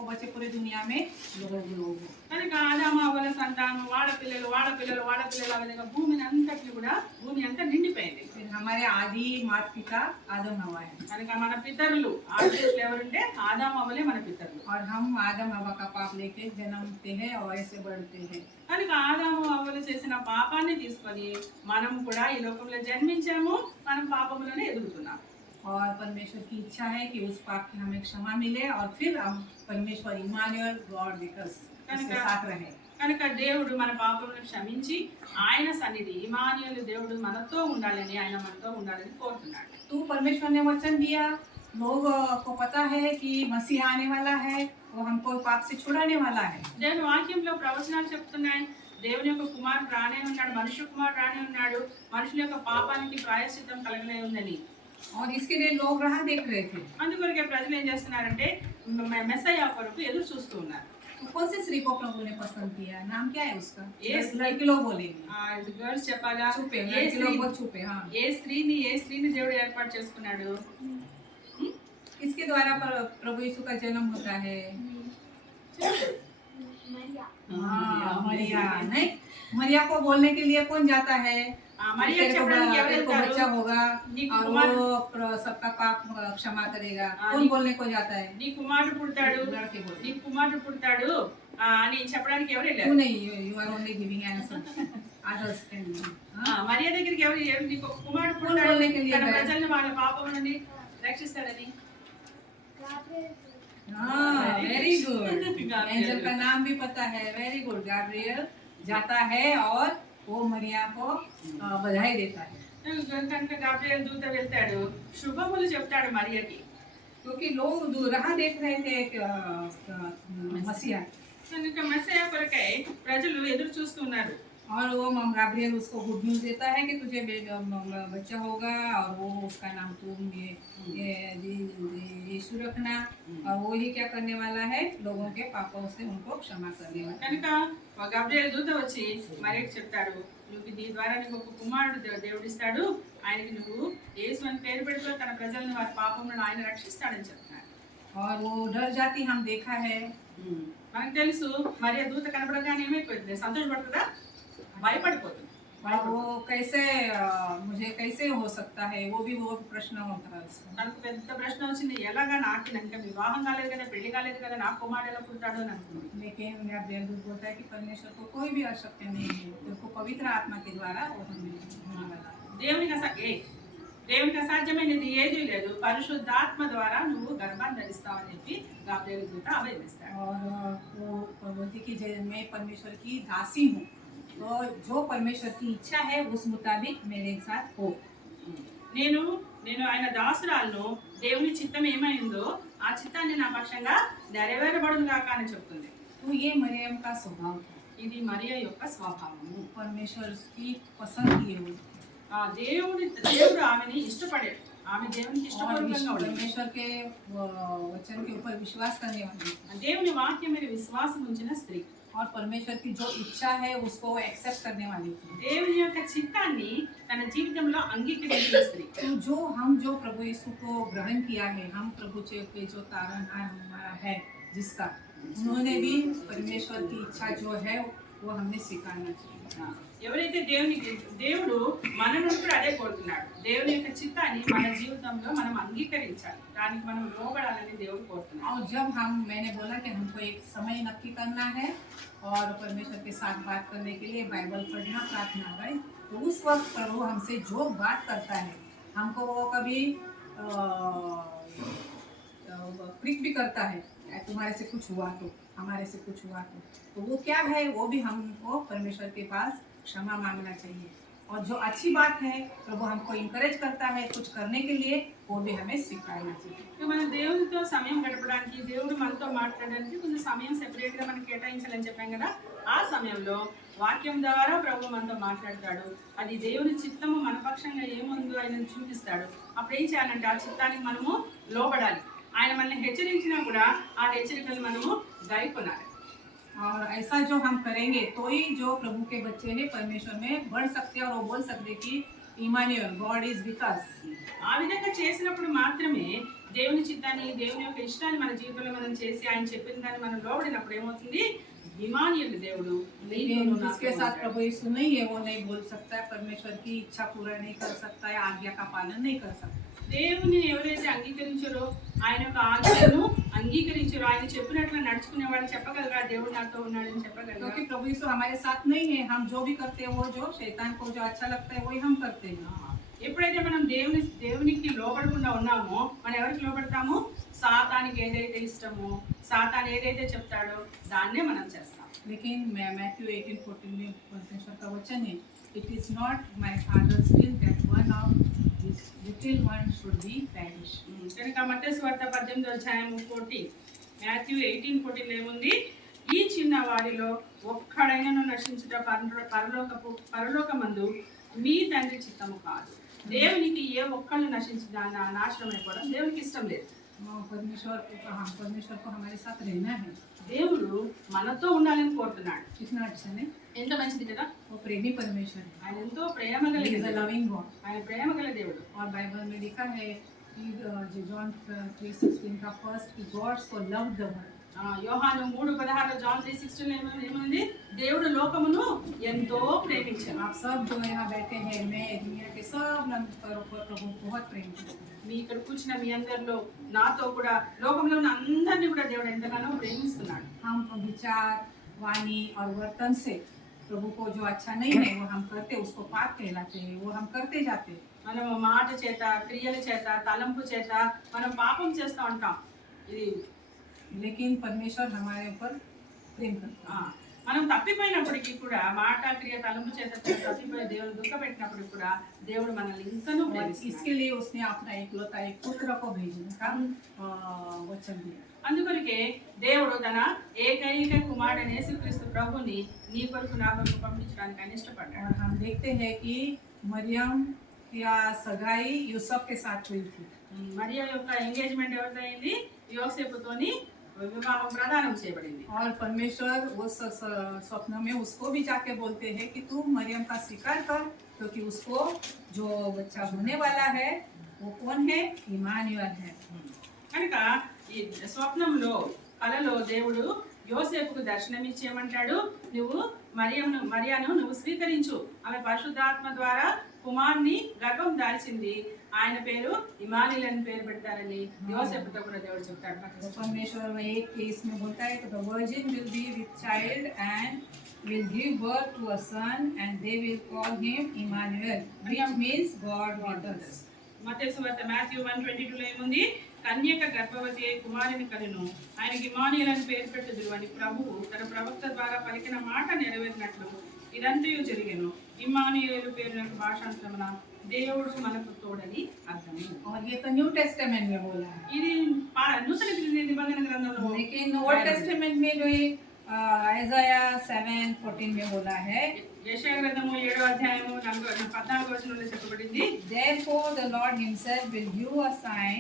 बच्चे पूरी दुनिया में लोग కనుక ఆదాము అవ్వల సంతానం, వాళ్ళ పిల్లలు ఆ విధంగా భూమి అంతా నిండిపోయింది. हमारे आदि माता पिता आदम हवा है, కనుక మన పితరులు ఆదిపురుషులు ఎవరుంటే ఆదాము అవ్వలే మన పితరులు. और हम आदम हवा का पाप लेके जन्मते हैं और ऐसे बढ़ते हैं। కనుక ఆదాము అవ్వలు చేసిన పాపాన్ని తీసుకొని మనం కూడా ఈ లోకంలో జన్మించాము, మనం పాపంలోనే ఎదుగుతున్నాం. और परमेश्वर की इच्छा है कि उस पाप की हमें क्षमा मिले और फिर हम परमेश्वर इमानुएल गॉड विद अस उसके साथ रहे। కనుక దేవుడు మన పాపములను క్షమించి ఆయన సన్నిధి ఇమానుయేలు దేవుడు మనతో ఉండాలని, ఆయన మనతో ఉండాలని కోరుతున్నాడు. तो परमेश्वर ने वचन दिया, लोग को पता है कि मसीह आने वाला है, वो हमको पाप से छुड़ाने वाला है। దేవుని వాక్యంలో ప్రవచనాలు చెప్తున్నాయి. దేవుని యొక్క కుమారుడు రానే ఉన్నాడు, మనుష్య కుమారుడు రానే ఉన్నాడు, మనుషుల యొక్క పాపానికి ప్రాయశ్చిత్తం కలగనే ఉందని. और इसके लिए लोग राह देख रहे थे। అందుకొరకే ప్రజలు ఏం చేస్తున్నారంటే మెస్సయ్య కొరకు ఎదురు చూస్తూ ఉన్నారు. तो कौन से स्त्री को प्रभु ने पसंद किया? नाम क्या है उसका? ये लड़के लोग बोलेंगे, గర్ల్స్ చెప్పాలా? छुपे, ఏ लड़के लोग बहुत छुपे। हाँ, ఏ స్త్రీని దేవుడు ఏర్పాటు చేసుకున్నాడు? इसके द्वारा प्रभु यीशु का जन्म होता है। मरिया। नहीं, मरिया को बोलने के लिए कौन जाता है? మరియా చెప్పడానికి ఎవరు तेरे को వెళ్తారు? बच्चा होगा నీకు और కుమారుడు वो सबका पाप क्षमा करेगा, हाँ, कौन बोलने को जाता है? నీ కుమారుడు పుడతాడు, लड़के बोलते। నీ కుమారుడు పుడతాడు అని చెప్పడానికి ఎవరు तू వెళ్ళారు? नहीं, you are only giving answer. Others can. Mariya దగ్గరికి ఎవరు నీకు ఒక కుమారుడు कौन పుడతాడు, बोलने के लिए తన गए? ప్రజల్ని వాళ్ళ పాపం నుండి రక్షిస్తాడని. हाँ, वेरी गुड। Gabriel. एंजल का नाम भी पता है, वेरी गुड। गैब्रियल जाता है और वो मरिया को बधाई देता है, కనుక గాబ్రియల్ దూత వెళ్తాడు, శుభములు చెప్తాడు మరియకి. क्योंकि लोग राह देख रहे थे मसीहा, కనుక మెస్సయ్య కొరకై ప్రజలు ఎదురు చూస్తున్నారు. और वो गैब्रियल उसको गुड न्यूज देता है कि तुझे बच्चा होगा और वो उसका नाम तुम यीशु रखना, और वो ही क्या करने वाला है? लोगों के पापों से उनको क्षमा करने वाला। కనుక గాబ్రియల్ దూత వచ్చి మరియకి చెప్తాడు, నువ్వు నీ ద్వారా నీకు ఒక కుమారుడు దేవుడు ఇస్తాడు, ఆయనకి నువ్వు యేసు అని పేరు పెడుతూ తన ప్రజలను వారి పాపములను ఆయన రక్షిస్తాడని చెప్తున్నాడు. और वो डर जाती, हम देखा है। మనకు తెలుసు మరియ దూత కనపడగానే ఏమైపోతుంది, సంతోషపడుతుందా, భయపడిపోతుంది. और वो कैसे मुझे कैसे हो सकता है, वो भी वो प्रश्न होता है उसका। తనకు పెద్ద ప్రశ్న వచ్చింది, ఎలాగా నాకు ఇంకా వివాహం కాలేదు కదా, పెళ్లి కాలేదు కదా, నాకు కుమారుడు ఎలా పుడతాడు అని అనుకున్నాడు. लेकिन मेरा देवदूत बोलता है कि परमेश्वर को कोई भी अशक्य नहीं है, उनको पवित्र आत्मा के द्वारा वो हमें होने वाला है। దేవునికి అసాధ్యమైనది ఏదీ లేదు, పరిశుద్ధాత్మ ద్వారా నువ్వు గర్భాన్ని ధరిస్తావని చెప్పి గాబ్రియేలు దూత అభయమిస్తాడు. और वो बोलती कि मैं परमेश्वर की दासी हूँ, तो जो परमेश्वर की इच्छा है उस मुताबिक मेरे साथ हो। నేను ఆయన దాసురాలను, దేవుని చిత్తం ఏమైందో ఆ చిత్తాన్ని నా పక్షంగా నెరవేరబడును గాక అని చెప్తుంది. तो ये मरियम का स्वभाव था, ఇది మరియ యొక్క స్వభావము. परमेश्वर की पसंद की है। దేవుడు ఆమెని ఇష్టపడాడు, ఆమె దేవునికి और ఇష్టపూర్వకంగా ఉండేది. परमेश्वर के वचन के ऊपर विश्वास करने वाली, దేవుని వాక్యం మీద విశ్వాసం ఉంచిన స్త్రీ, और परमेश्वर की जो इच्छा है उसको एक्सेप्ट करने वाली थी। దేవుని యొక్క చిత్తాన్ని తన జీవితంలో అంగీకరించిన స్త్రీ. तो जो प्रभु यीशु को ग्रहण किया है, हम प्रभु के जो तारणहार हमारा है जिसका, उन्होंने भी परमेश्वर की इच्छा जो है वो हमने स्वीकारना चाहिए। ఎవరైతే దేవుడు మన నుండి కూడా అదే కోరుతున్నాడు, దేవుని యొక్క చిత్తాన్ని మన జీవితంలో మనం అంగీకరించాలి, దానికి మనం లోబడాలని దేవుడు కోరుతున్నాడు. और जब मैंने बोला कि हमको एक समय नक्की करना है और परमेश्वर के साथ बात करने के लिए बाइबल पढ़ना, प्रार्थना करें, तो उस वक्त प्रभु हमसे जो बात करता है, हमको वो कभी प्रिक भी करता है, तुम्हारे से कुछ हुआ तो, हमारे से कुछ हुआ तो वो क्या है, वो भी हमको परमेश्वर के पास क्षमा मांगना चाहिए। और जो अच्छी बात है, प्रभु हमको इंकरेज करता है कुछ करने के लिए, वो भी हमें स्वीकारना चाहिए। మనం దేవునితో సమయం గడపడానికి, దేవుడు మనతో మాట్లాడడానికి కొంచెం సమయం సెపరేట్గా మనం కేటాయించాలని చెప్పాం కదా, ఆ సమయంలో వాక్యం ద్వారా ప్రభు మనతో మాట్లాడతాడు, అది దేవుని చిత్తము మన పక్షంగా ఏముందో ఆయన చూపిస్తాడు. అప్పుడు ఏం చేయాలంటే ఆ చిత్తానికి మనము లోబడాలి, ఆయన మనల్ని హెచ్చరించినా కూడా ఆ హెచ్చరికలు మనము గైకొనాలి. और ऐसा जो हम करेंगे तो ही जो प्रभु के बच्चे हैं परमेश्वर में बढ़ सकते हैं, और वो बोल सकते कि Emmanuel, god is with us. ఆ విధంగా చేసినప్పుడు మాత్రమే దేవుని చిత్తాన్ని, దేవుని యొక్క ఇష్టాన్ని మన జీవితంలో మనం చేసి ఆయన చెప్పిన దాన్ని మనం లోబడినప్పుడు ఏమవుతుంది, ఇమానుయేలు దేవుడు जिसके साथ प्रभु यीशु नहीं है वो नहीं बोल सकता है, परमेश्वर की इच्छा पूरा नहीं कर सकता है, आज्ञा का पालन नहीं कर सकता। దేవుని ఎవరైతే అంగీకరించారో, ఆయన యొక్క ఆజ్ఞలను అంగీకరించారో, ఆయన చెప్పినట్లు నడుచుకునే వాళ్ళు చెప్పగలరా దేవుడు నాతో ఉన్నాడని చెప్పగలరా? क्योंकि प्रभु यीशु हमारे साथ नहीं है, हम जो भी करते हैं वो जो शैतान को जो अच्छा लगता है वही हम करते हैं। ఎప్పుడైతే మనం దేవునికి లోబడకుండా ఉన్నామో, మనం ఎవరికి లోబడతాము, సాతానికి ఏదైతే ఇష్టమో, సాతాను ఏదైతే చెప్తాడో దాన్నే మనం చేస్తాం. लेकिन मैथ्यू 18:14 में परमेश्वर का वचन है, it is not my father's will that one of this little one should be perish. కనుక మత్తయి సువార్త 18:14, మాథ్యూ 18:14 ఏముంది, ఈ చిన్న వారిలో ఒక్కడైనను నశించుట పరలోకమందు మీ తండ్రి చిత్తము కాదు. దేవునికి ఏ ఒక్కళ్ళు నశించిన నాశనం అయిపోవడం దేవునికి ఇష్టం లేదు. परमेश्वर को हमारे साथ रहना है, దేవుడు మనతో ఉండాలని కోరుతున్నాడు. कितना अच्छा है, ఎంత మంచిది కదా. वो प्रेमी परमेश्वर है, ఆయన ఎంతో ప్రేమ గల लविंग गॉड। ఆయన ప్రేమ గల దేవుడు. और बाइबल में लिखा है कि जॉन 3:16 का फर्स्ट कि God so loved the world. యోహాను 3:16, జాన్ 3:16 ఏముంది, దేవుడు లోకమును ఎంతో ప్రేమించాడు. आप सब जो यहाँ बैठे हैं, मैं दुनिया के सब प्रभु बहुत प्रेम करते हैं। మీ ఇక్కడ కూర్చున్న మీ అందరిలో నాతో కూడా లోకంలో ఉన్న అందరినీ కూడా దేవుడు ఎంతగానో ప్రేమిస్తున్నాడు. हम विचार, वाणी और वर्तन से प्रभु को जो अच्छा नहीं है वो हम करते, उसको पाप कहलाते हैं, वो हम करते जाते हैं। మనం మాట చేత, క్రియల చేత, తలంపు చేత మనం పాపం చేస్తూ ఉంటాం. ఇది लेकिन परमेश्वर हमारे ऊपर प्रेम करता है। మనం తప్పిపోయినప్పటికీ కూడా, మాట క్రియ తలంపు చేత తప్పిపోయి దేవుడు దుఃఖ పెట్టినప్పుడు కూడా దేవుడు మనల్ని ఇంకనూ ప్రేమిస్తున్నాడు. इसके लिए उसने अपना एकलौता एक पुत्र को भेजने का वचन दिया। అందుకొరకే దేవుడు తన ఏకైక కుమారుడైన యేసుక్రీస్తు ప్రభుని నీ కొరకు నా కొరకు పంపించడానికి ఆయన ఇష్టపడ్డాడు. और हम देखते हैं कि मरियम की सगाई यूसुफ के साथ हुई थी। మరియ యొక్క ఎంగేజ్మెంట్ ఎవరితో అయింది, యోసేపుతోని వివాహం ప్రదానం చేయబడింది. और परमेश्वर उस स्वप्न में उसको भी जाके बोलते हैं कि तू मरियम का स्वीकार कर, क्योंकि उसको जो बच्चा होने वाला है वो कौन है? इमानुएल है। కనుక ఈ స్వప్నంలో కలలో దేవుడు యోసేపుకు దర్శనమిచ్చి ఏమంటాడు, నువ్వు మరియాను నువ్వు స్వీకరించు, ఆమె పరిశుద్ధాత్మ ద్వారా కుమార్ని గర్భం దాల్చింది, ఆయన పేరు ఇమానుయేల్ అని పేరు పెడతారని యోసేపుతో కూడా దేవుడు చెప్తాడు. तो परमेश्वर एक केस में बोलता है तो the virgin will be with child and will give birth to a son and they will call him Emmanuel, which means God with us. మత్తయి సువార్త మాథ్యూ 1:22 లో ఏముంది, కన్యక గర్భవతి అయి కుమారుని కనును, ఆయనకి ఇమానుయేల్ అని పేరు పెట్టుదురు అని ప్రభువు తన ప్రవక్త ద్వారా పలికిన మాట నెరవేరినట్లు ఇదంతయు జరిగెను. ఇమానుయేలు పేరు భాషాంతరమున దేవుడు మనకు తోడని అర్థము. और ये तो न्यू टेस्टामेंट में बोला है, ఇది నూతన నిబంధన గ్రంథంలో, लेकिन ओल्ड टेस्टामेंट में जो आइज़ाया 7:14 में बोला है, యెషయా గ్రంథము 7వ అధ్యాయము 14వ వచనంలో చెప్పబడింది, therefore the Lord himself will give a sign,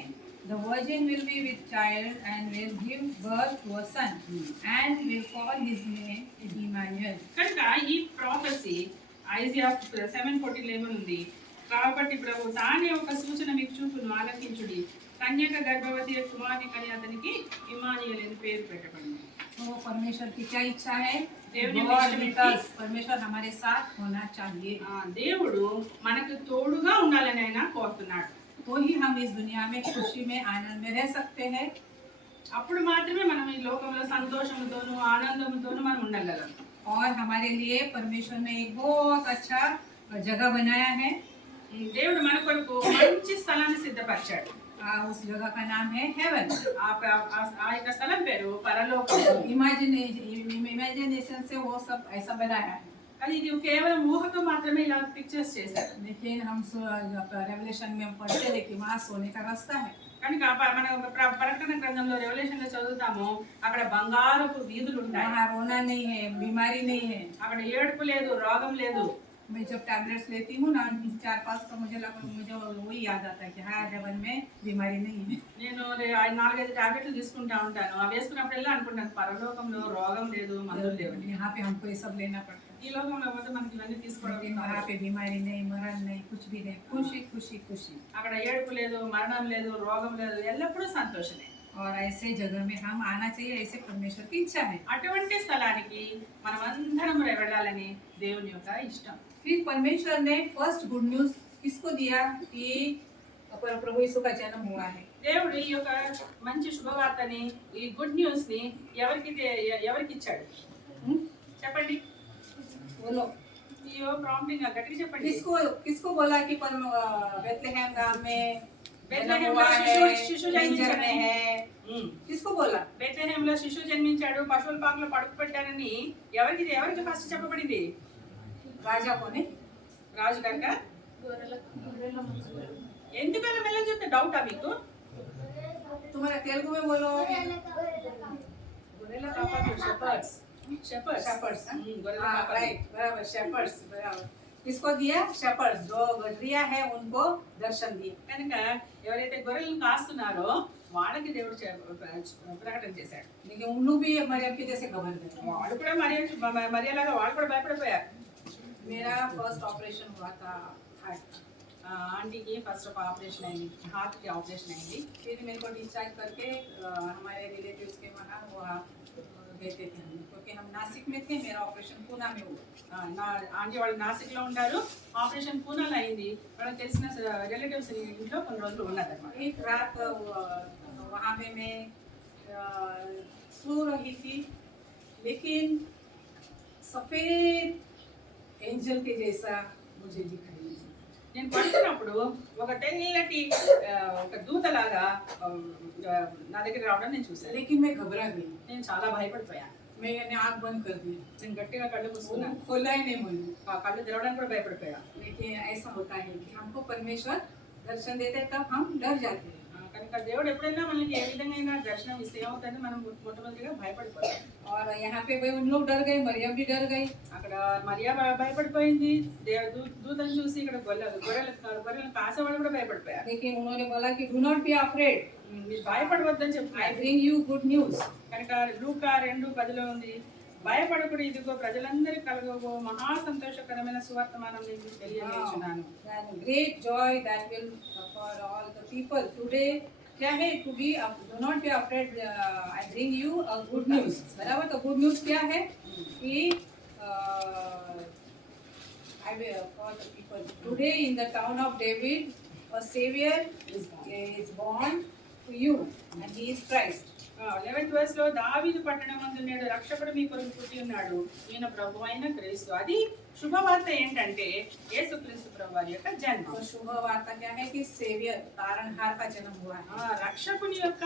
the virgin will be with child and will give birth to a son and will call his name Emmanuel. కనుక ఈ ప్రాఫెసీ ఐజియా 7:14 ఏమనుంది, కాబట్టి ప్రభు తానే ఒక సూచన మీకు చూపును, ఆలకించుడి, కన్యక గర్భవతి కుమారుని కని అతనికి ఇమానుయేల్ అని పేరు పెట్టబడింది. तो परमेश्वर की क्या इच्छा है? దేవుని God ఇష్టం with ఏంటి? us, परमेश्वर हमारे साथ होना चाहिए, దేవుడు మనకు తోడుగా ఉండాలని ఆయన కోరుతున్నాడు. तो ही हम इस दुनिया में खुशी में आनंद में रह सकते हैं, అప్పుడు మాత్రమే మనం ఈ లోకంలో సంతోషంతోనూ ఆనందంతోనూ మనం ఉండగలం. और हमारे लिए परमेश्वर ने एक बहुत अच्छा जगह बनाया है। దేవుడు మన కొరకు మంచి స్థలాన్ని సిద్ధపరిచాడు. उस जगह का नाम है हेवन। ఆ యొక్క స్థలం పేరు పరలోకం. इमेजिनेशन से वो सब ऐसा बनाया है, అది ఇది కేవలం ఊహతో మాత్రమే ఇలా పిక్చర్స్ చేశారు. लेकिन हम रेवलेशन में पढ़ते हैं कि वहाँ सोने का रास्ता है। కనుక మన ప్రకటన గ్రంథంలో రెవల్యూషన్ లో చదువుతాము, అక్కడ బంగారపు వీధులు ఉంటాయి, वहाँ रोना नहीं है, बीमारी नहीं है। అక్కడ ఏడుపు లేదు, రోగం లేదు. मैं जब टैबलेट्स लेती हूँ ना 4-5 तो मुझे वही याद आता है कि हाँ हेवन में बीमारी नहीं है। నేను 4-5 టాబ్లెట్లు తీసుకుంటా ఉంటాను, అవి వేసుకున్నప్పుడల్లా అనుకుంటాను పరలోకంలో రోగం లేదు, మందులు లేవు. यहाँ पे हमको ये सब लेना पड़ता है, ఈ లోకంలో పోతే మనకి ఇవన్నీ लेकिन తీసుకోవడం, वहाँ पे बीमारी नहीं, मरण नहीं, कुछ भी नहीं, खुशी खुशी खुशी। అక్కడ ఏడుపు లేదు, మరణం లేదు, రోగం లేదు, ఎల్లప్పుడూ సంతోషమే. और ऐसे जगह में हम आना चाहिए, ऐसे परमेश्वर की इच्छा है। అటువంటి స్థలానికి మనం అందరం వెళ్ళాలని దేవుని యొక్క ఇష్టం. फिर परमेश्वर ने फर्स्ट गुड न्यूज किसको दिया कि प्रभु यीशु का जन्म हुआ है। దేవుడు ఈ యొక్క మంచి శుభవార్తని, ఈ గుడ్ న్యూస్ ని ఎవరికి ఇచ్చాడు చెప్పండి, बोलो ఇయో ప్రాంప్టింగ్ గట్టిగా చెప్పండి. किसको किसको बोला कि बेथलेहम गांव में बेथलेहम जन्म हुआ में है, शिशु बेंजर जन्मिंచాడు. में है, किसको बोला? బెత్లెహేంలో శిశువు జన్మించాడు, పశువుల పాకలో పడుకు పెట్టారని ఎవరికి ఫస్ట్ చెప్పబడింది? राजा को नहीं, రాజు కనుక. ఎందుకలా మెల్ల చెప్తే డౌటా మీకు? तुम्हारा तेलुगु में बोलो। గొర్రెల కాపరులు, షెపర్డ్స్. शेपर्ड्स, గొర్రెల हाँ కాపరులు. राइट, बराबर शेपर्ड्स, बराबर। किसको दिया? शेपर्ड्स, जो गठरिया है उनको दर्शन दिए। కనుక ఎవరైతే గొర్రెలను కాస్తున్నారో వాళ్ళకి దేవుడు ప్రకటన చేశాడు. लेकिन उन लोग भी मरियम के जैसे घबरा गए। వాళ్ళు కూడా మరియలాగా వాళ్ళు కూడా భయపడిపోయారు. मेरा फर्स्ट ऑपरेशन हुआ था हार्ट, ఆంటీకి ఫస్ట్ ఒక ఆపరేషన్ అయింది, హార్ట్కి ఆపరేషన్ అయింది. फिर मेरे को डिस्चार्ज करके हमारे रिलेटिव्स के वहाँ वहाँ गए थे हम, क्योंकि हम नासिक में थे, मेरा ऑपरेशन पूना में हुआ। నా ఆంటీ వాళ్ళు నాసిక్లో ఉంటారు, ఆపరేషన్ పూనాలో అయింది. వాళ్ళకి తెలిసిన రిలేటివ్స్ ఇంట్లో కొన్ని రోజులు ఉన్నదన్నమాట. एक रात वहाँ पे मैं सो रही थी, लेकिन सफ़ेद एंजल के जैसा मुझे दिखाई। నేను పడుకున్నప్పుడు ఒక తెల్లటి ఒక దూతలాగా నా దగ్గర రావడం నేను చూసాను. लेकिन मैं घबरा गई, నేను చాలా భయపడిపోయాను. मैंने आँख बंद कर दी, నేను గట్టిగా కళ్ళు మూసుకున్నాను, खोला ही नहीं मुझे। కళ్ళు తెరవడానికి కూడా భయపడిపోయా. लेकिन ऐसा होता है कि हमको परमेश्वर दर्शन देते हैं तब हम डर जाते हैं। కనుక దేవుడు ఎప్పుడైనా మనకి ఏ విధంగా దర్శనం ఇస్తే ఏమవుతుందంటే మనం మొట్టమొదటిగా భయపడిపోయాం. और यहाँ पे भाई उन लोग डर गए, मरियम भी डर गई। అక్కడ మరియా భయపడిపోయింది, దూతను చూసి ఇక్కడ గొర్రెలను కాసేవాళ్ళు కూడా భయపడిపోయారు. लेकिन उन्होंने बोला कि डू नॉट बी अफ्रेड, మీరు భయపడవద్దని I చెప్తున్నారు. bring you good news. కనుక లూకా 2:10 ఉంది, భయపడకుడు, ఇదిగో ప్రజలందరికీ కలగబో మహా సంతోషకరమైన సువర్తమానం మీకు తెలియజేస్తున్నాను. Then great joy that will for all the people today. क्या है to be do not be afraid. I bring you a good news. बराबर. तो good news क्या है कि I will for the people today in the town of David a savior is born to you and he is Christ. 11th verse లో దావీదు పట్టణమందు నేడు రక్షకుడు మీ కొరకు పుట్టి ఉన్నాడు, ఈయన ప్రభు అయిన క్రీస్తు. అది శుభవార్త ఏంటంటే యేసుక్రీస్తు ప్రభు వారి యొక్క జన్మ. तो शुभ वार्ता क्या है कि सेवियर तारणहार का जन्म हुआ है. రక్షకుని యొక్క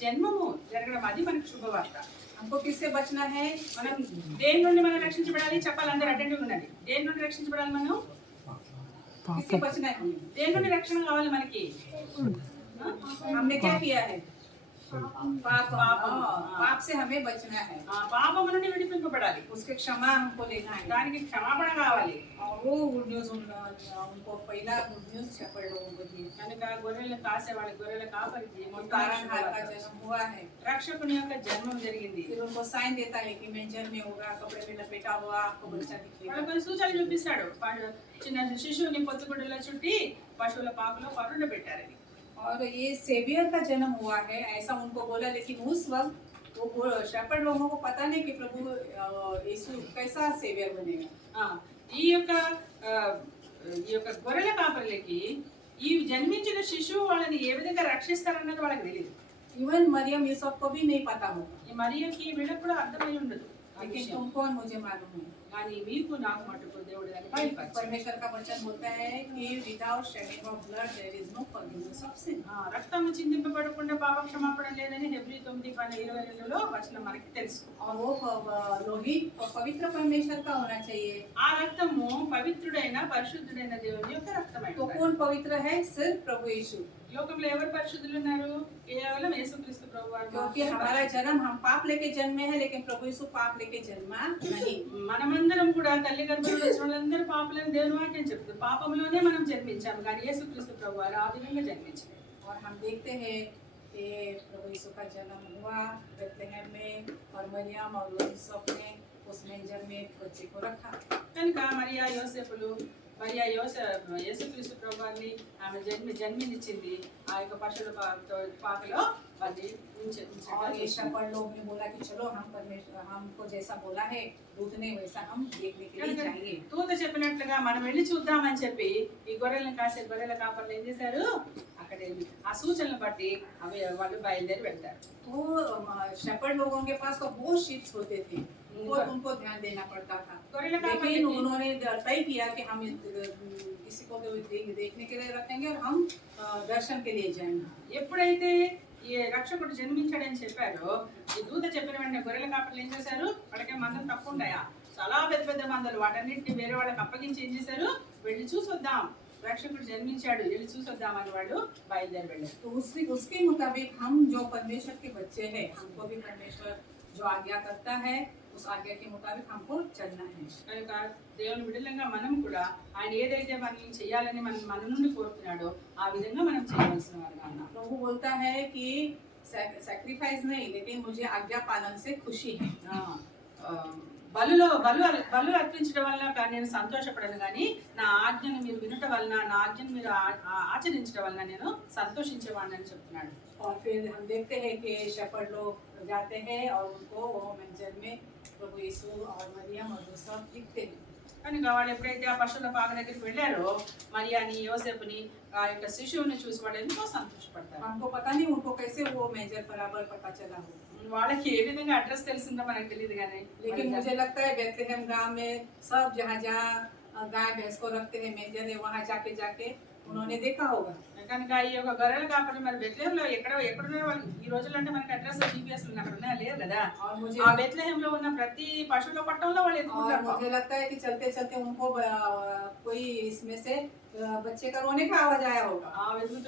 జన్మము జరగడం, అది మనకు శుభవార్త. हमको किससे बचना है? మనం దేని నుండి మనం రక్షించబడాలి చెప్పాలి, అందరూ అటెంటివ్ ఉండాలి. దేని నుండి రక్షించబడాలి మనం? किससे बचना है? దేని నుండి రక్షణ కావాలి మనకి? हमने क्या किया है? पाप से हमें बचना है. పాపము నుండి విడిపింపబడాలి, उसके क्षमा हमको लेना है. దానికి క్షమాపణ కావాలి. और वो गुड न्यूज उनको पहला गुड न्यूज शेफर्ड लोगों को दी. కనుక గొర్రెలు కాసేవాడి గొర్రెల కాపరికి तारणहार का जन्म हुआ है. రక్షకుని యొక్క జన్మం జరిగింది. फिर उनको साइन देता है कि मेंजर में होगा, कपड़े में लपेटा हुआ आपको बच्चा दिखेगा. కొన్ని సూచనలు చూపిస్తాడు. చిన్న శిశువుని పొత్తుగుడ్డలో చుట్టి పశువుల పాకలో పరుండ పెట్టారని. और ये सेवियर का जन्म हुआ है ऐसा उनको बोला, लेकिन उस वक्त वो शेफर्ड लोगों को पता नहीं कि प्रभु यीशु कैसा सेवियर बनेगा. ఈ యొక్క గొర్రెల కాపరులకి ఈ జన్మించిన శిశువు వాళ్ళని ఏ విధంగా రక్షిస్తారన్నది వాళ్ళకి తెలియదు. इवन मरियम ये सबको भी नहीं पता होगा. ఈ మరియకి వీళ్ళకి కూడా అర్థమై ఉండదు. लेकिन तुमको और मुझे मालूम है. కానీ మీకు నాకు మటుకు దేవుడు దాన్ని బయలుపరిచాడు. परमेश्वर का वचन होता है कि without shedding of blood there is no forgiveness of sin. రక్తము చిందింపబడకుండా పాప క్షమాపణ లేదని హెబ్రీ 9:22లో వచనం మనకి తెలుసు. और वो लोहित पवित्र परमेश्वर का होना चाहिए. ఆ రక్తము పవిత్రుడైన పరిశుద్ధుడైన దేవుని యొక్క రక్తమై तो कौन पवित्र है? सिर्फ प्रभु यीशु. లోకంలో ఎవరు పరిశుద్ధులు ఉన్నారు? కేవలం యేసుక్రీస్తు ప్రభువారు. क्योंकि हमारा जन्म हम पाप लेके जन्मे हैं, लेकिन प्रभु यीशु पाप लेके जन्मा नहीं. మనమందరం కూడా తల్లి గర్భంలో వచ్చిన వాళ్ళందరూ పాపలని దేవుని వాక్యం చెప్తుంది. పాపంలోనే మనం జన్మించాము, కానీ యేసుక్రీస్తు ప్రభువారు ఆ విధంగా జన్మించారు. और हम देखते हैं कि प्रभु यीशु का जन्म हुआ बेथलेहम में और मरियम और यूसुफ ने उस मेंजर में बच्चे को रखा. కనుక మరియా యోసేపులు యేసుక్రీస్తు ప్రభువారిని ఆమె జన్మనిచ్చింది ఆ యొక్క పశువుల పాకలో అది और ये शेफर्ड लोग ने बोला कि चलो हम परमेश्वर हमको जैसा बोला है दूत ने वैसा हम देखने के लिए जाएंगे. దూత చెప్పినట్లుగా మనం వెళ్ళి చూద్దామని చెప్పి ఈ గొర్రెలను కాసే గొర్రెల కాపర్లు ఏం చేశారు? అక్కడ వెళ్ళి ఆ సూచనలు బట్టి అవి వాళ్ళు బయలుదేరి వెళ్తారు. तो शेफर्ड लोगों के पास तो बहुत शीप्स होते थे, बहुत उनको ध्यान देना पड़ता था. लेकिन उन्होंने तय किया कि हम किसी को देखने के लिए रखेंगे और हम दर्शन के लिए जाएंगे. ఎప్పుడైతే ఈ రక్షకుడు జన్మించాడని చెప్పారో ఈ దూత చెప్పిన వెంటనే గొర్రెల కాపర్లు ఏం చేశారు? వాళ్ళకి మందలు తక్కువ ఉంటాయా? చాలా పెద్ద పెద్ద మందలు, వాటన్నిటిని వేరే వాళ్ళకి అప్పగించి ఏం చేశారు? వెళ్ళి చూసొద్దాం, రక్షకుడు జన్మించాడు, వెళ్ళి చూసొద్దామని వాళ్ళు బయలుదేరి వెళ్ళారు. तो उसके मुताबिक हम जो परमेश्वर के बच्चे हैं, हमको भी परमेश्वर जो आज्ञा करता है उस आज्ञा के मुताबिक हमको चलना है. కనుక దేవుని విడుదలంగా మనం కూడా ఆయన ఏదైతే మనల్ని చేయాలని మన నుండి కోరుతున్నాడో ఆ విధంగా మనం చేయవలసిన వారుగా ఉన్నాం. प्रभु बोलता है कि सैक्रिफाइस नहीं, लेकिन मुझे आज्ञा पालन से खुशी है. బలు అర్పించడం వల్ల నేను సంతోషపడను, కానీ నా ఆజ్ఞను మీరు వినటం వలన, నా ఆజ్ఞను మీరు ఆచరించడం వలన నేను సంతోషించేవాడిని అని చెప్తున్నాడు. और फिर हम देखते हैं कि शेफर्ड लोग जाते हैं और उनको वो मंजर में प्रभु यीशु और मरियम और यूसुफ दिखते हैं. కనుక వాళ్ళు ఎప్పుడైతే ఆ పశువుల పాక దగ్గరికి వెళ్ళారో మరియాని యోసేపుని ఆ యొక్క శిశువుని చూసి వాళ్ళు ఎంతో సంతోషపడతారు. हमको पता नहीं उनको कैसे वो मेजर बराबर पता चला हो. వాళ్ళకి ఏ విధంగా అడ్రస్ తెలిసిందో మనకు తెలియదు, కానీ लेकिन मुझे लगता है बेथलेहम गांव में सब जहाँ गाय भैंस को रखते हैं मेजर है, वहाँ जाके उन्होंने देखा होगा. కనుక ఈ యొక్క గొర్రెల కాపరి మరి బెత్లెహేంలో ఎక్కడున్నారు వాళ్ళు? ఈ రోజుల్లో అంటే మనకి అడ్రస్ జీపీఎస్ అక్కడ ఉన్నాయా? లేదు కదా. ఆ బెత్లెహేంలో ఉన్న ప్రతి పశువుల పట్టణంలో వాళ్ళు ఎత్తుకుంటారు. मुझे लगता है कि चलते चलते उनको कोई इसमें से बच्चे का रोने का आवाज आया होगा. ఆ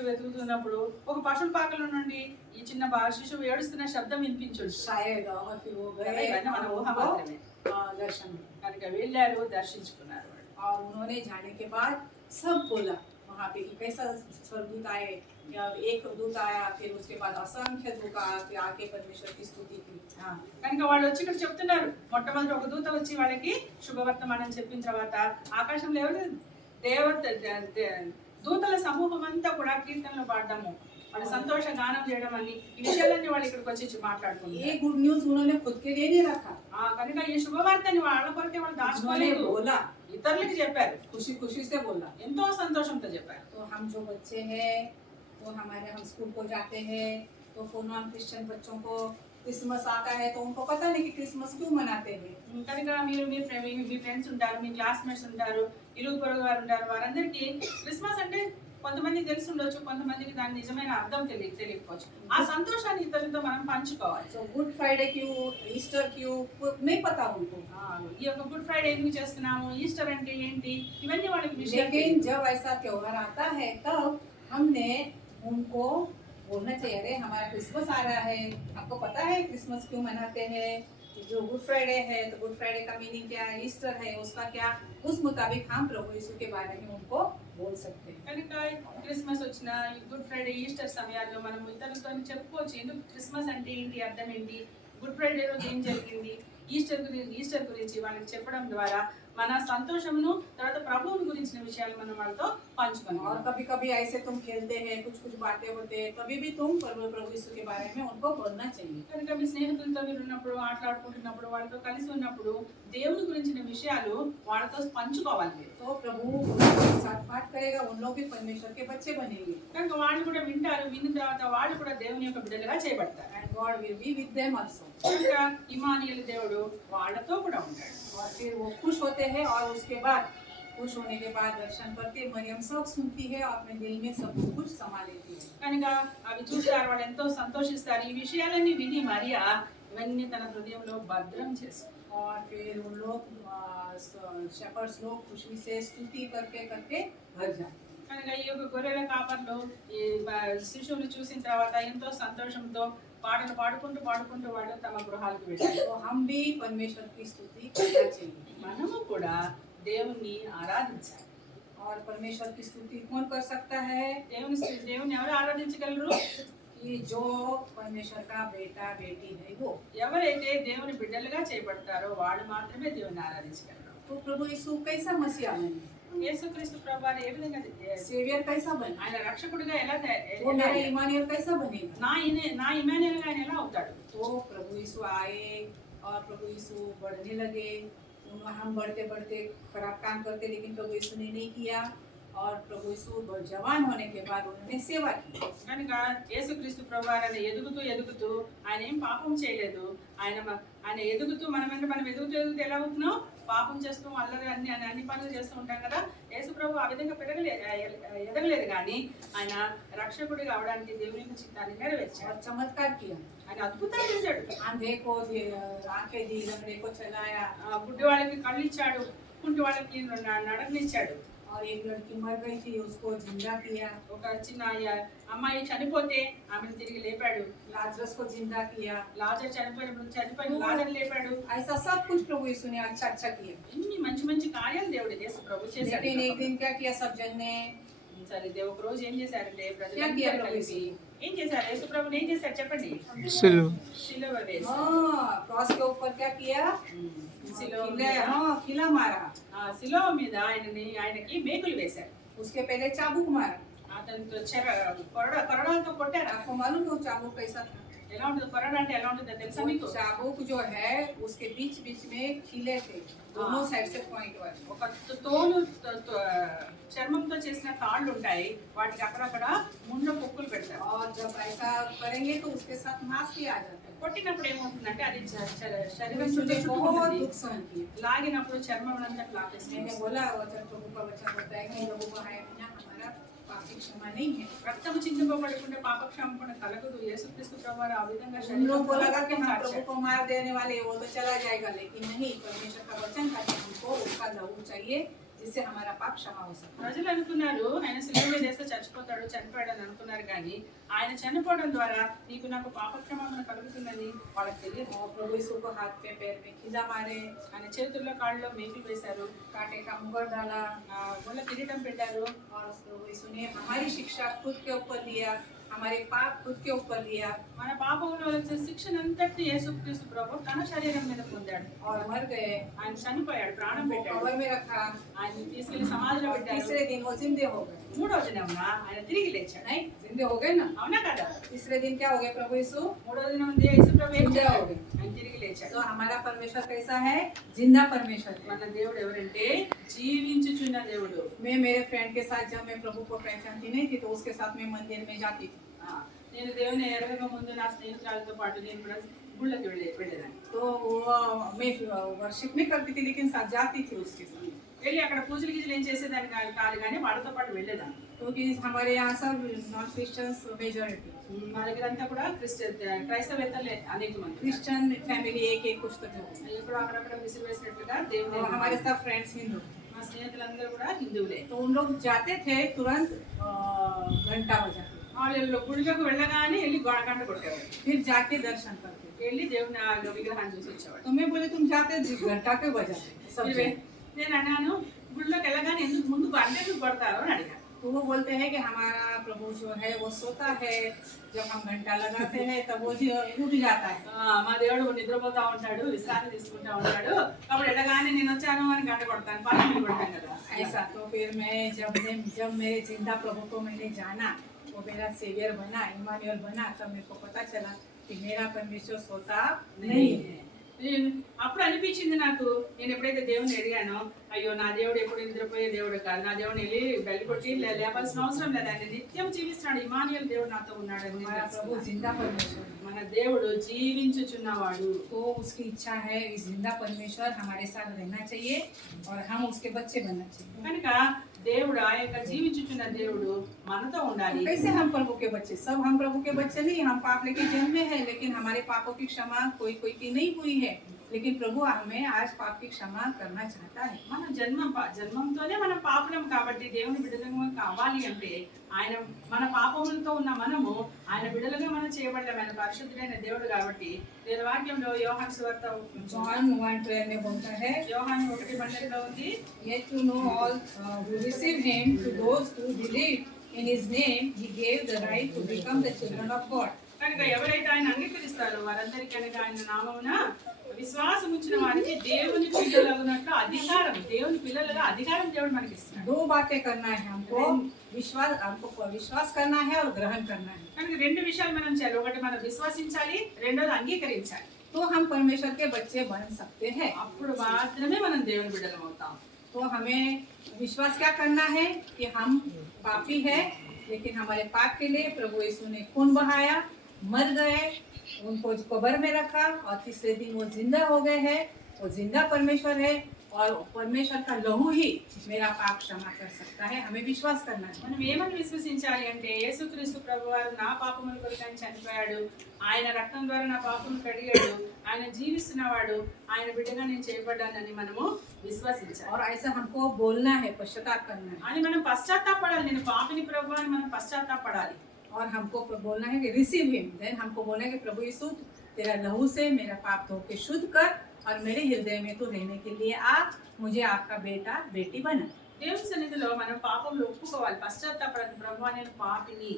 వెతుకుతున్నప్పుడు ఒక పశువుల పాకల నుండి ఈ చిన్న శిశువు ఏడుస్తున్న శబ్దం వినిపించొచ్చు. शायद और फिर वो गए మన ఊహ మాత్రమే. दर्शन కనుక వెళ్ళారు, దర్శించుకున్నారు. और उन्होंने जाने के बाद सब बोला वहाँ पे कि कैसा स्वर्गदूत आए, या एक दूत आया, फिर उसके बाद असंख्य दूत आके परमेश्वर की स्तुति की। కనుక వాళ్ళు వచ్చి ఇక్కడ చెప్తున్నారు, మొట్టమొదటి ఒక దూత వచ్చి వాళ్ళకి శుభవర్తమానం చెప్పిన తర్వాత ఆకాశంలో ఎవరు దేవత దూతల సమూహం అంతా కూడా కీర్తనలు పాడడము, వాళ్ళు సంతోష గానం చేయడం అని ఈ విషయాలన్నీ వాళ్ళు ఇక్కడికి వచ్చి మాట్లాడుకున్నారు. ये गुड न्यूज उन्होंने खुद के लिए नहीं रखा, కనుక ఈ శుభవార్తని వాళ్ళ కొరకే వాళ్ళు దాచుకోలేదు, बोला, ఇతరులకి చెప్పారు, खुशी खुशी से बोला। ఎంతో సంతోషంతో చెప్పారు. तो हम जो बच्चे हैं, तो हमारे हम स्कूल को जाते हैं, तो नॉन क्रिश्चियन बच्चों को क्रिसमस आता है तो उनको पता नहीं कि क्रिसमस क्यों मनाते हैं। కనుక మీరు మీ ఫ్రెండ్స్ ఉంటారు, మీ క్లాస్మేట్స్ ఉంటారు, ఇరుగు పొరుగు వారు ఉంటారు, వారందరికీ క్రిస్మస్ అంటే కొంతమందికి తెలిసి ఉండొచ్చు, కొంతమందికి దాని నిజమైన అర్థం తెలియకపోవచ్చు. ఆ సంతోషాన్ని ఇతరులతో మనం పంచుకోవాలి. సో గుడ్ ఫ్రైడే క్యూ, ఈస్టర్ క్యూ नहीं पता उनको। ఈ యొక్క గుడ్ ఫ్రైడే ఎందుకు చేస్తున్నాము, ఈస్టర్ అంటే ఏంటి, ఇవన్నీ వాళ్ళకి విషయం. लेकिन जब ऐसा त्योहार आता है तब हमने उनको बोलना चाहिए, अरे हमारा क्रिसमस आ रहा है, आपको पता है क्रिसमस क्यों मनाते हैं, जो गुड फ्राइडे है तो गुड फ्राइडे का मीनिंग क्या है, ईस्टर है उसका क्या, उस मुताबिक हम प्रभु यीशु के बारे में उनको बोल सकते हैं। కనుక క్రిస్మస్ వచ్చిన గుడ్ ఫ్రైడే ఈస్టర్ సమయాల్లో మనం ఇతరులతో చెప్పుకోవచ్చు, ఎందుకు క్రిస్మస్ అంటే ఏంటి, అర్థం ఏంటి, గుడ్ ఫ్రైడే రోజు ఏం జరిగింది, ఈస్టర్ గురించి వాళ్ళకి చెప్పడం ద్వారా మన సంతోషమును తర్వాత ప్రభువుని గురించిన విషయాలు మనం వాళ్ళతో పంచుకున్నాం. और कभी कभी ऐसे तुम खेलते हैं, कुछ कुछ बातें होते हैं, तभी भी तुम प्रभु यीशु के बारे में उनको बोलना चाहिए। కనుక మీ స్నేహితులతో మీరు ఉన్నప్పుడు, ఆటలాడుకుంటున్నప్పుడు, వాళ్ళతో కలిసి ఉన్నప్పుడు దేవుని గురించిన విషయాలు వాళ్ళతో పంచుకోవాలి. तो प्रभु उनके साथ बात करेगा, उन लोग भी परमेश्वर के बच्चे बनेंगे, కనుక వాళ్ళు కూడా వింటారు, విన్న తర్వాత వాళ్ళు కూడా దేవుని యొక్క బిడ్డలుగా చేయబడతారు. and God will be with them also। కనుక ఇమానుయేలు దేవుడు వాళ్ళతో కూడా ఉంటాడు. और फिर वो खुश होते हैं, और उसके बाद खुश होने के बाद दर्शन करके मरियम सब सुनती है और अपने दिल में सब कुछ समा लेती है। కనుక అవి చూస్తారు, వాళ్ళు ఎంతో సంతోషిస్తారు. ఈ విషయాలన్నీ విని మరియా ఇవన్నీ తన హృదయంలో భద్రం చేస్తారు. और फिर उन लोग शेपर्ड्स लोग खुशी से स्तुति करके करके घर जाते। కనుక ఈ యొక్క గొర్రెల కాపర్లు ఈ శిశువుని చూసిన తర్వాత ఎంతో సంతోషంతో పాటలు పాడుకుంటూ వాళ్ళు తమ గృహాలకు వెళ్ళారు. तो हम भी परमेश्वर की स्तुति करना चाहिए, మనము కూడా దేవుణ్ణి ఆరాధించాలి. और परमेश्वर की स्तुति कौन कर सकता है, దేవుని ఎవరు ఆరాధించగలరు, कि जो परमेश्वर का बेटा बेटी है वो। ఎవరైతే దేవుని బిడ్డలుగా చేయబడతారో వాళ్ళు మాత్రమే దేవుని ఆరాధించగలరు. तो प्रभु यीशु कैसा मसीहा बने, యేసుక్రీస్తు ప్రభువారు ఏ విధంగా सेवियर कैसा बने, ఆయన రక్షకుడిగా ఎలా वो मेरा इमानुएल कैसा बनेगा। నా ఇమానుయేల్ గా ఆయన ఎలా అవుతాడు. तो प्रभु यीशु आए और प्रभु यीशु बढ़ने लगे, हम बढ़ते बढ़ते खराब काम करते, लेकिन प्रभु यीशु ने नहीं किया, और प्रभु यीशु जवान होने के बाद उन्होंने सेवा की। కనుక యేసుక్రీస్తు ప్రభువారు ఆయన ఎదుగుతూ ఆయన ఏం పాపం చేయలేదు. ఆయన ఎదుగుతూ మనం ఎదుగుతూ ఎలా అవుతున్నాం, పాపం చేస్తూ అల్లరి అన్ని పనులు చేస్తూ ఉంటాం కదా. యేసు ప్రభు ఆ విధంగా ఎదగలేదు, కానీ ఆయన రక్షకుడిగా అవడానికి దేవుని యొక్క చిత్తాన్ని నెరవేర్చాడు, चमत्कार किया, ఆయన అద్భుతాలు చేశాడు. आंधे को आंखें दी, लंगड़े को चलाया, గుడ్డి వాళ్ళకి కళ్ళు ఇచ్చాడు, కుంటి వాళ్ళకి నడకనిచ్చాడు. और एक लड़की मर गई थी उसको जिंदा किया, ఒక చిన్న అమ్మాయి చనిపోతే ఆమెను తిరిగి లేపాడు. लाजरस को जिंदा किया, లాజరు చనిపోయిన లాజరు లేపాడు. ऐसा सब कुछ प्रभु यीशु ने अच्छा अच्छा किया। ఇన్ని మంచి కార్యాలు దేవుడు యేసు ప్రభు చేశాడు. लेकिन एक दिन क्या किया सब जन ने, సరే ఒక రోజు ఏం చేశారంటే क्या ప్రజలందరూ किया కలిసి ఏం చేశారు, యేసు ప్రభుని ఏం చేశారు చెప్పండి. సిలువ వేసి, क्रॉस के ऊपर क्या किया, खिला मारा, సిలువ మీద ఆయనకి మేకులు వేశారు. उसके पहले चाबुक मारा, అతనితో కొరడాలతో కొట్టారు. आपको मालूम है चाबुक कैसा था, ఎలా ఉంటుంది కొరడ అంటే ఎలా ఉంటుందో తెలుసా మీకు. चाबुक जो है उसके बीच बीच में खिले थे, दोनों साइड से पॉइंट वाले, ఒక తోలు చర్మంతో చేసిన తాళ్ళు ఉంటాయి, వాటికి అక్కడక్కడ ముండ పొక్కులు పెడతారు. और जब ऐसा करेंगे तो उसके साथ मांस भी आ जाता है। కొట్టినప్పుడు ఏమవుతుందంటే అది శరీరం मुझे बहुत दुख सहन किया, లాగినప్పుడు చర్మం అంతా లాగేస్తుంది. मैंने बोला वचन प्रभु का वचन होता है कि लोगों को है बिना हमारा पाप की क्षमा नहीं है। రక్తము చిందింపబడకుండా పాపక్షమాపణ కలగదు. యేసుక్రీస్తు ప్రభువారు ఆ విధంగా उन लोगों को लगा कि हम प्रभु को मार देने वाले वो तो चला जाएगा, लेकिन नहीं, परमेश्वर का वचन था कि हमको उसका लहू चाहिए, जिससे हमारा पाप क्षमा हो सकता ప్రజలు అనుకున్నారు ఆయన శిలువ మీద వేస్తే చచ్చిపోతాడు చనిపోయాడు అని అనుకున్నారు కానీ ఆయన చనిపోవడం ద్వారా నీకు నాకు పాపక్షమాపణ కలుగుతుందని వాళ్ళకి తెలియదు. है। और प्रभु यीशु को हाथ पे पैर में खींचा मारे, ఆయన చేతుల్లో కాళ్ళలో మేకులు వేశారు, कांटे का मुगर डाला, ముళ్ళ కిరీటం పెట్టారు. और प्रभु यीशु ने हमारी शिक्षा खुद के ऊपर लिया, हमारे पाप खुद के ऊपर लिया మన పాపంలో వచ్చే శిక్షనంతటిని యేసుక్రీస్తు ప్రభు తన శరీరం మీద పొందాడు. और मर गए। ఆయన చనిపోయాడు, ప్రాణం పెట్టాడు, कबर में रखा, ఆయన తీసుకెళ్లి సమాధిలో और పెట్టారు. तीसरे दिन वो जिंदे हो गए। మూడో దినమున ఆయన తిరిగి లేచాడు. नहीं, जिंदे हो गए ना। అవునా కదా? तीसरे दिन क्या हो गया? प्रभु यीशु మూడో దినం ఉంది యేసు ప్రభు ఏం जिंदा చేశాడు? हो गए। ఆయన తిరిగి లేచాడు. तो हमारा परमेश्वर कैसा है? जिंदा परमेश्वर है। మన దేవుడు ఎవరంటే జీవించుచున్న దేవుడు. मैं मेरे फ्रेंड के साथ जब मैं प्रभु को पहचानती नहीं थी तो उसके साथ मैं मंदिर में जाती थी। ఆ, నేను దేవుని ఎరగక ముందు నా స్నేహితురాలతో పాటు నేను కూడా గుళ్ళకి వెళ్ళేదాన్ని. तो वो मैं वर्शिप नहीं करती थी लेकिन साथ जाती थी उसके साथ, వెళ్ళి అక్కడ పూజలు గీజలు ఏం చేసేదాన్ని కాదు కానీ వాళ్ళతో పాటు వెళ్ళేదాన్ని. क्योंकि हमारे यहाँ सब नॉन क्रिश्चियंस मेजोरिटी, మా దగ్గర అంతా కూడా క్రైస్తవేత్తలే అనేక మంది. क्रिश्चियन फैमिली एक एक कुछ तो थे। ఇప్పుడు అక్కడక్కడ విసిరి వేసినట్లుగా దేవుని और हमारे सब फ्रेंड्स हिंदू, మా స్నేహితులందరూ కూడా హిందువులే. तो उन लोग जाते थे तुरंत घंटा बजाते, వాళ్ళు గుడిలోకి వెళ్ళగానే వెళ్ళి గంట కొట్టేవాడు, फिर जाके दर्शन करते। వెళ్ళి దేవుని ఆ విగ్రహాన్ని చూసి వచ్చేవాడు. तो मैं बोले तुम जाते घंटा क्यों बजाते सब మీరు जगह? నేను అన్నాను గుడిలోకి వెళ్ళగానే ఎందుకు ముందు గంట ఎందుకు కొడతారు అని అడిగాను. तो वो बोलते हैं कि हमारा प्रभु जो है वो सोता है, जब हम घंटा लगाते हैं तब वो उठ जाता है। మా దేవుడు నిద్రపోతా ఉంటాడు, విశ్రాంతి తీసుకుంటా ఉంటాడు, కాబట్టి వెళ్ళగానే నేను వచ్చాను అని గంట కొడతాను, పన్నెండు కొడతాను కదా. ऐसा तो फिर मैं जब मेरे जिंदा प्रभु को मैंने जाना, वो मेरा सेवियर बना, इमानुएल बना, तब मेरे को पता चला कि मेरा परमेश्वर सोता नहीं है। అప్పుడు అనిపించింది నాకు, నేను ఎప్పుడైతే దేవుని అడిగానో, అయ్యో నా దేవుడు ఎప్పుడు నిద్రపోయే దేవుడు కాదు, నా దేవుడిని వెళ్ళి బెల్లి కొట్టి లేపాల్సిన అవసరం లేదు, ఆయన నిత్యం జీవిస్తున్నాడు, ఇమానుయేల్ దేవుడు నాతో ఉన్నాడు అని हमारा प्रभु जिंदा परमेश्वर है। మన దేవుడు జీవించుచున్నవాడు. तो उसकी इच्छा है इस जिंदा परमेश्वर हमारे साथ रहना चाहिए और हम उसके बच्चे बनना चाहिए। కనుక దేవుడు ఆ యొక్క జీవించుచున్న దేవుడు మనతో ఉండాలి. कैसे हम प्रभु के बच्चे? सब हम प्रभु के बच्चे नहीं, हम पाप लेके जन्मे हैं, लेकिन हमारे पापों की क्षमा कोई कोई की नहीं हुई है, लेकिन प्रभु हमें आज पाप की क्षमा करना चाहता है। మన జన్మంతోనే మనం పాపులం కాబట్టి దేవుని బిడ్డలుగా కావాలి అంటే ఆయన మన పాపములతో ఉన్న మనము ఆయన బిడ్డలుగా మనం చేయబడ్డాం. ఆయన పరిశుద్ధుడైన దేవుడు కాబట్టి నేను వాక్యంలో యోహాను సువార్త जॉन 1:12 में बोलता है, యోహాను 1:12 ఉంది, yet to know all who receive him, to those who believe in his name he gave the right to become the children of God। కనుక ఎవరైతే ఆయన అంగీకరిస్తారో వారందరికీ అనగా ఆయన నామమున విశ్వాసం ఉంచిన వారికి దేవుని పిల్లలగునట్లు అధికారం, దేవుని పిల్లలుగా అధికారం దేవుడు మనకి ఇస్తున్నాడు. दो बातें करना है हमको विश्वास करना है और ग्रहण करना है। కనుక రెండు విషయాలు మనం చేయాలి, ఒకటి మనం విశ్వసించాలి, రెండోది అంగీకరించాలి. तो हम परमेश्वर के बच्चे बन सकते हैं। అప్పుడు మాత్రమే మనం దేవుని బిడ్డలం అవుతాం. तो हमें विश्वास क्या करना है कि हम पापी है, लेकिन हमारे पाप के लिए प्रभु यीशु ने खून बहाया, मर गए, उनको कब्र में रखा और तीसरे दिन वो जिंदा हो गए हैं। वो जिंदा परमेश्वर है और परमेश्वर का लहू ही मेरा पाप क्षमा कर सकता है। हमें विश्वास करना है। మనం ఏమని విశ్వసించాలి అంటే యేసుక్రీస్తు ప్రభువారు నా పాపముల కొరకు ఆయన చనిపోయాడు, ఆయన రక్తం ద్వారా నా పాపములు కడిగాడు, ఆయన జీవిస్తున్నవాడు, ఆయన బిడ్డగా నేను చేయబడ్డానని మనము విశ్వసించాలి. और ऐसा हमको बोलना है, पश्चाताप करना है। అని మనం పశ్చాత్తాపడాలి, నేను పాపిని ప్రభు అని మనం పశ్చాత్తాపడాలి. और हमको बोलना है कि रिसीव हिम, देन हमको बोलना है कि प्रभु यीशु तेरा लहू से मेरा पाप धो के शुद्ध कर और मेरे हृदय में तू रहने के लिए आ, मुझे आपका बेटा बेटी बना। దేవుని సన్నిధిలో మనం పాపంలో ఒప్పుకోవాలి, పశ్చాత్తాపడాలి. ప్రభువా నేను పాపిని,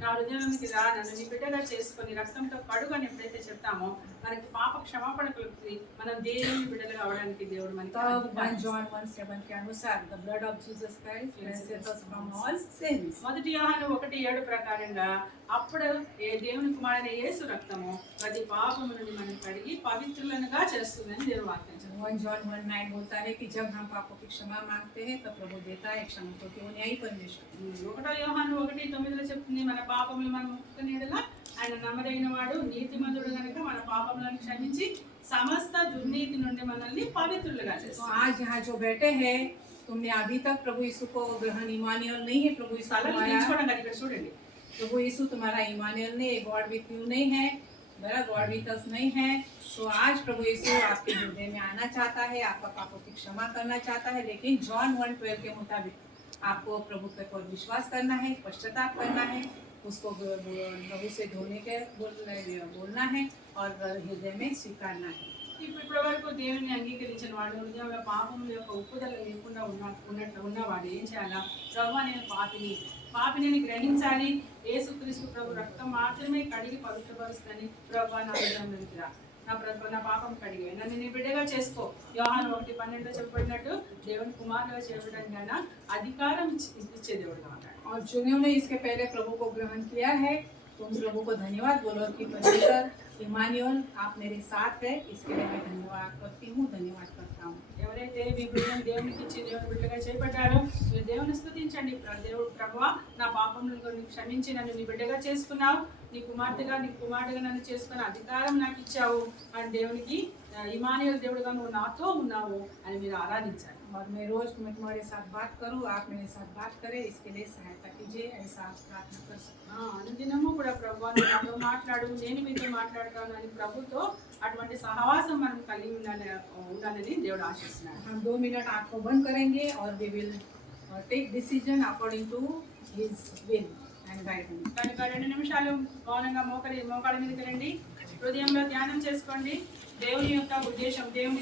నా హృదయంలోకి రా, నన్ను నీ బిడ్డగా చేసుకొని రక్తంతో కడుగు అని ఎప్పుడైతే చెప్తామో మనకి పాప క్షమాపణ కలుగుతుంది, మనం దేవుని బిడ్డలుగా అవడానికి దేవుడు మనకి तब 1 అధికారం John 1:7 के अनुसार the blood of Jesus Christ cleanses us from all sins। మొదటి యోహాను 1:7 ప్రకారంగా అప్పుడు ఏ దేవుని కుమారుడైన యేసు రక్తము ప్రతి పాపము నుండి మనం కడిగి పవిత్రులనుగా చేస్తుందని దేవుడు వాక్యం చెప్తుంది. 1 John 1:9 बोलता है कि जब हम पापों की क्षमा मांगते हैं तब प्रभु देता है क्षमा, क्योंकि वो न्यायी परमेश्वर है। ఒకటో యోహాను 1:9 చెప్తుంది, మన పాపములు మనం ఒప్పుకునే యెడల ఆయన నమ్మదగిన వాడు నీతిమంతుడు కనుక మన పాపములను క్షమించి సమస్త దుర్నీతి నుండి మనల్ని పవిత్రులుగా तो చేస్తాడు. आज यहाँ जो बैठे हैं, तुमने अभी तक प्रभु यीशु को ग्रहण इमानुएल नहीं है, प्रभु यीशु తలలు तुम्हारा దించుకోవడం కాదు, ఇక్కడ చూడండి, प्रभु यीशु तुम्हारा इमानुएल नहीं, गॉड विथ यू नहीं है। मेरा गॉड विथ अस नहीं है, तो आज प्रभु यीशु आपके हृदय में आना चाहता है, आपका पापों की क्षमा करना चाहता है। लेकिन जॉन 1:12 के मुताबिक आपको प्रभु पे पर विश्वास करना है, पश्चाताप करना है, उसको प्रभु से धोने के बोलना है और हृदय में स्वीकारना है। ఇప్పటి వరకు దేవుని అంగీకరించిన వాడు హృదయంలో పాపం యొక్క ఉప్పుదల లేకుండా ఉన్నవాడు ఏం చేయాలా? ప్రభు నేను పాపిని గ్రహించాలి. యేసుక్రీస్తు ప్రభు రక్తం మాత్రమే కడిగి పవిత్రపరుస్తుందని ప్రభు నా హృదయంలోకి రా, నా పాపం కడిగి నన్ను నీ బిడ్డగా చేసుకో. యోహాను 1:12 చెప్పబడినట్టు దేవుని కుమారులుగా చేయడానికి ఆయన అధికారం ఇచ్చే దేవుడుగా ఉన్నాడు. और जिन्होंने इसके पहले प्रभु को ग्रहण किया है, तुम प्रभु को धन्यवाद बोलो कि परमेश्वर इमानुएल आप मेरे साथ है, इसके लिए मैं धन्यवाद करती हूँ, धन्यवाद करता हूँ। ఎవరైతే మీ బిడ్డను దేవునికి ఇచ్చి దేవుని బిడ్డగా చేయబడ్డారో మీరు దేవుని స్తుతించండి. దేవుడు ప్రభువా నా పాపములను క్షమించి నన్ను నీ బిడ్డగా చేసుకున్నావు, నీ కుమారుడిగా నన్ను చేసుకున్న అధికారం నాకు ఇచ్చావు అని దేవునికి ఇమానుయేల్ దేవుడుగా నువ్వు నాతో ఉన్నావు అని మీరు ఆరాధించాలి. और मैं रोज तुम्हारे साथ बात करूँ, आप मेरे साथ बात करें, इसके लिए सहायता कीजिए, ऐसा आप प्रार्थना कर सकते हैं। అనుదినము కూడా ప్రభువా నాతో మాట్లాడు, నేను మీతో మాట్లాడతాను అని ప్రభుతో అటువంటి సహవాసం మనం కలిగి ఉండాలని దేవుడు ఆశిస్తున్నాడు. हम 2 मिनट आँख को बंद करेंगे और we will take decision according to his will and guidance. కనుక 2 నిమిషాలు మౌనంగా మోకాళ్ళ మీదకి రండి, హృదయంలో ధ్యానం చేసుకోండి. దేవుని యొక్క ఉద్దేశం, దేవుని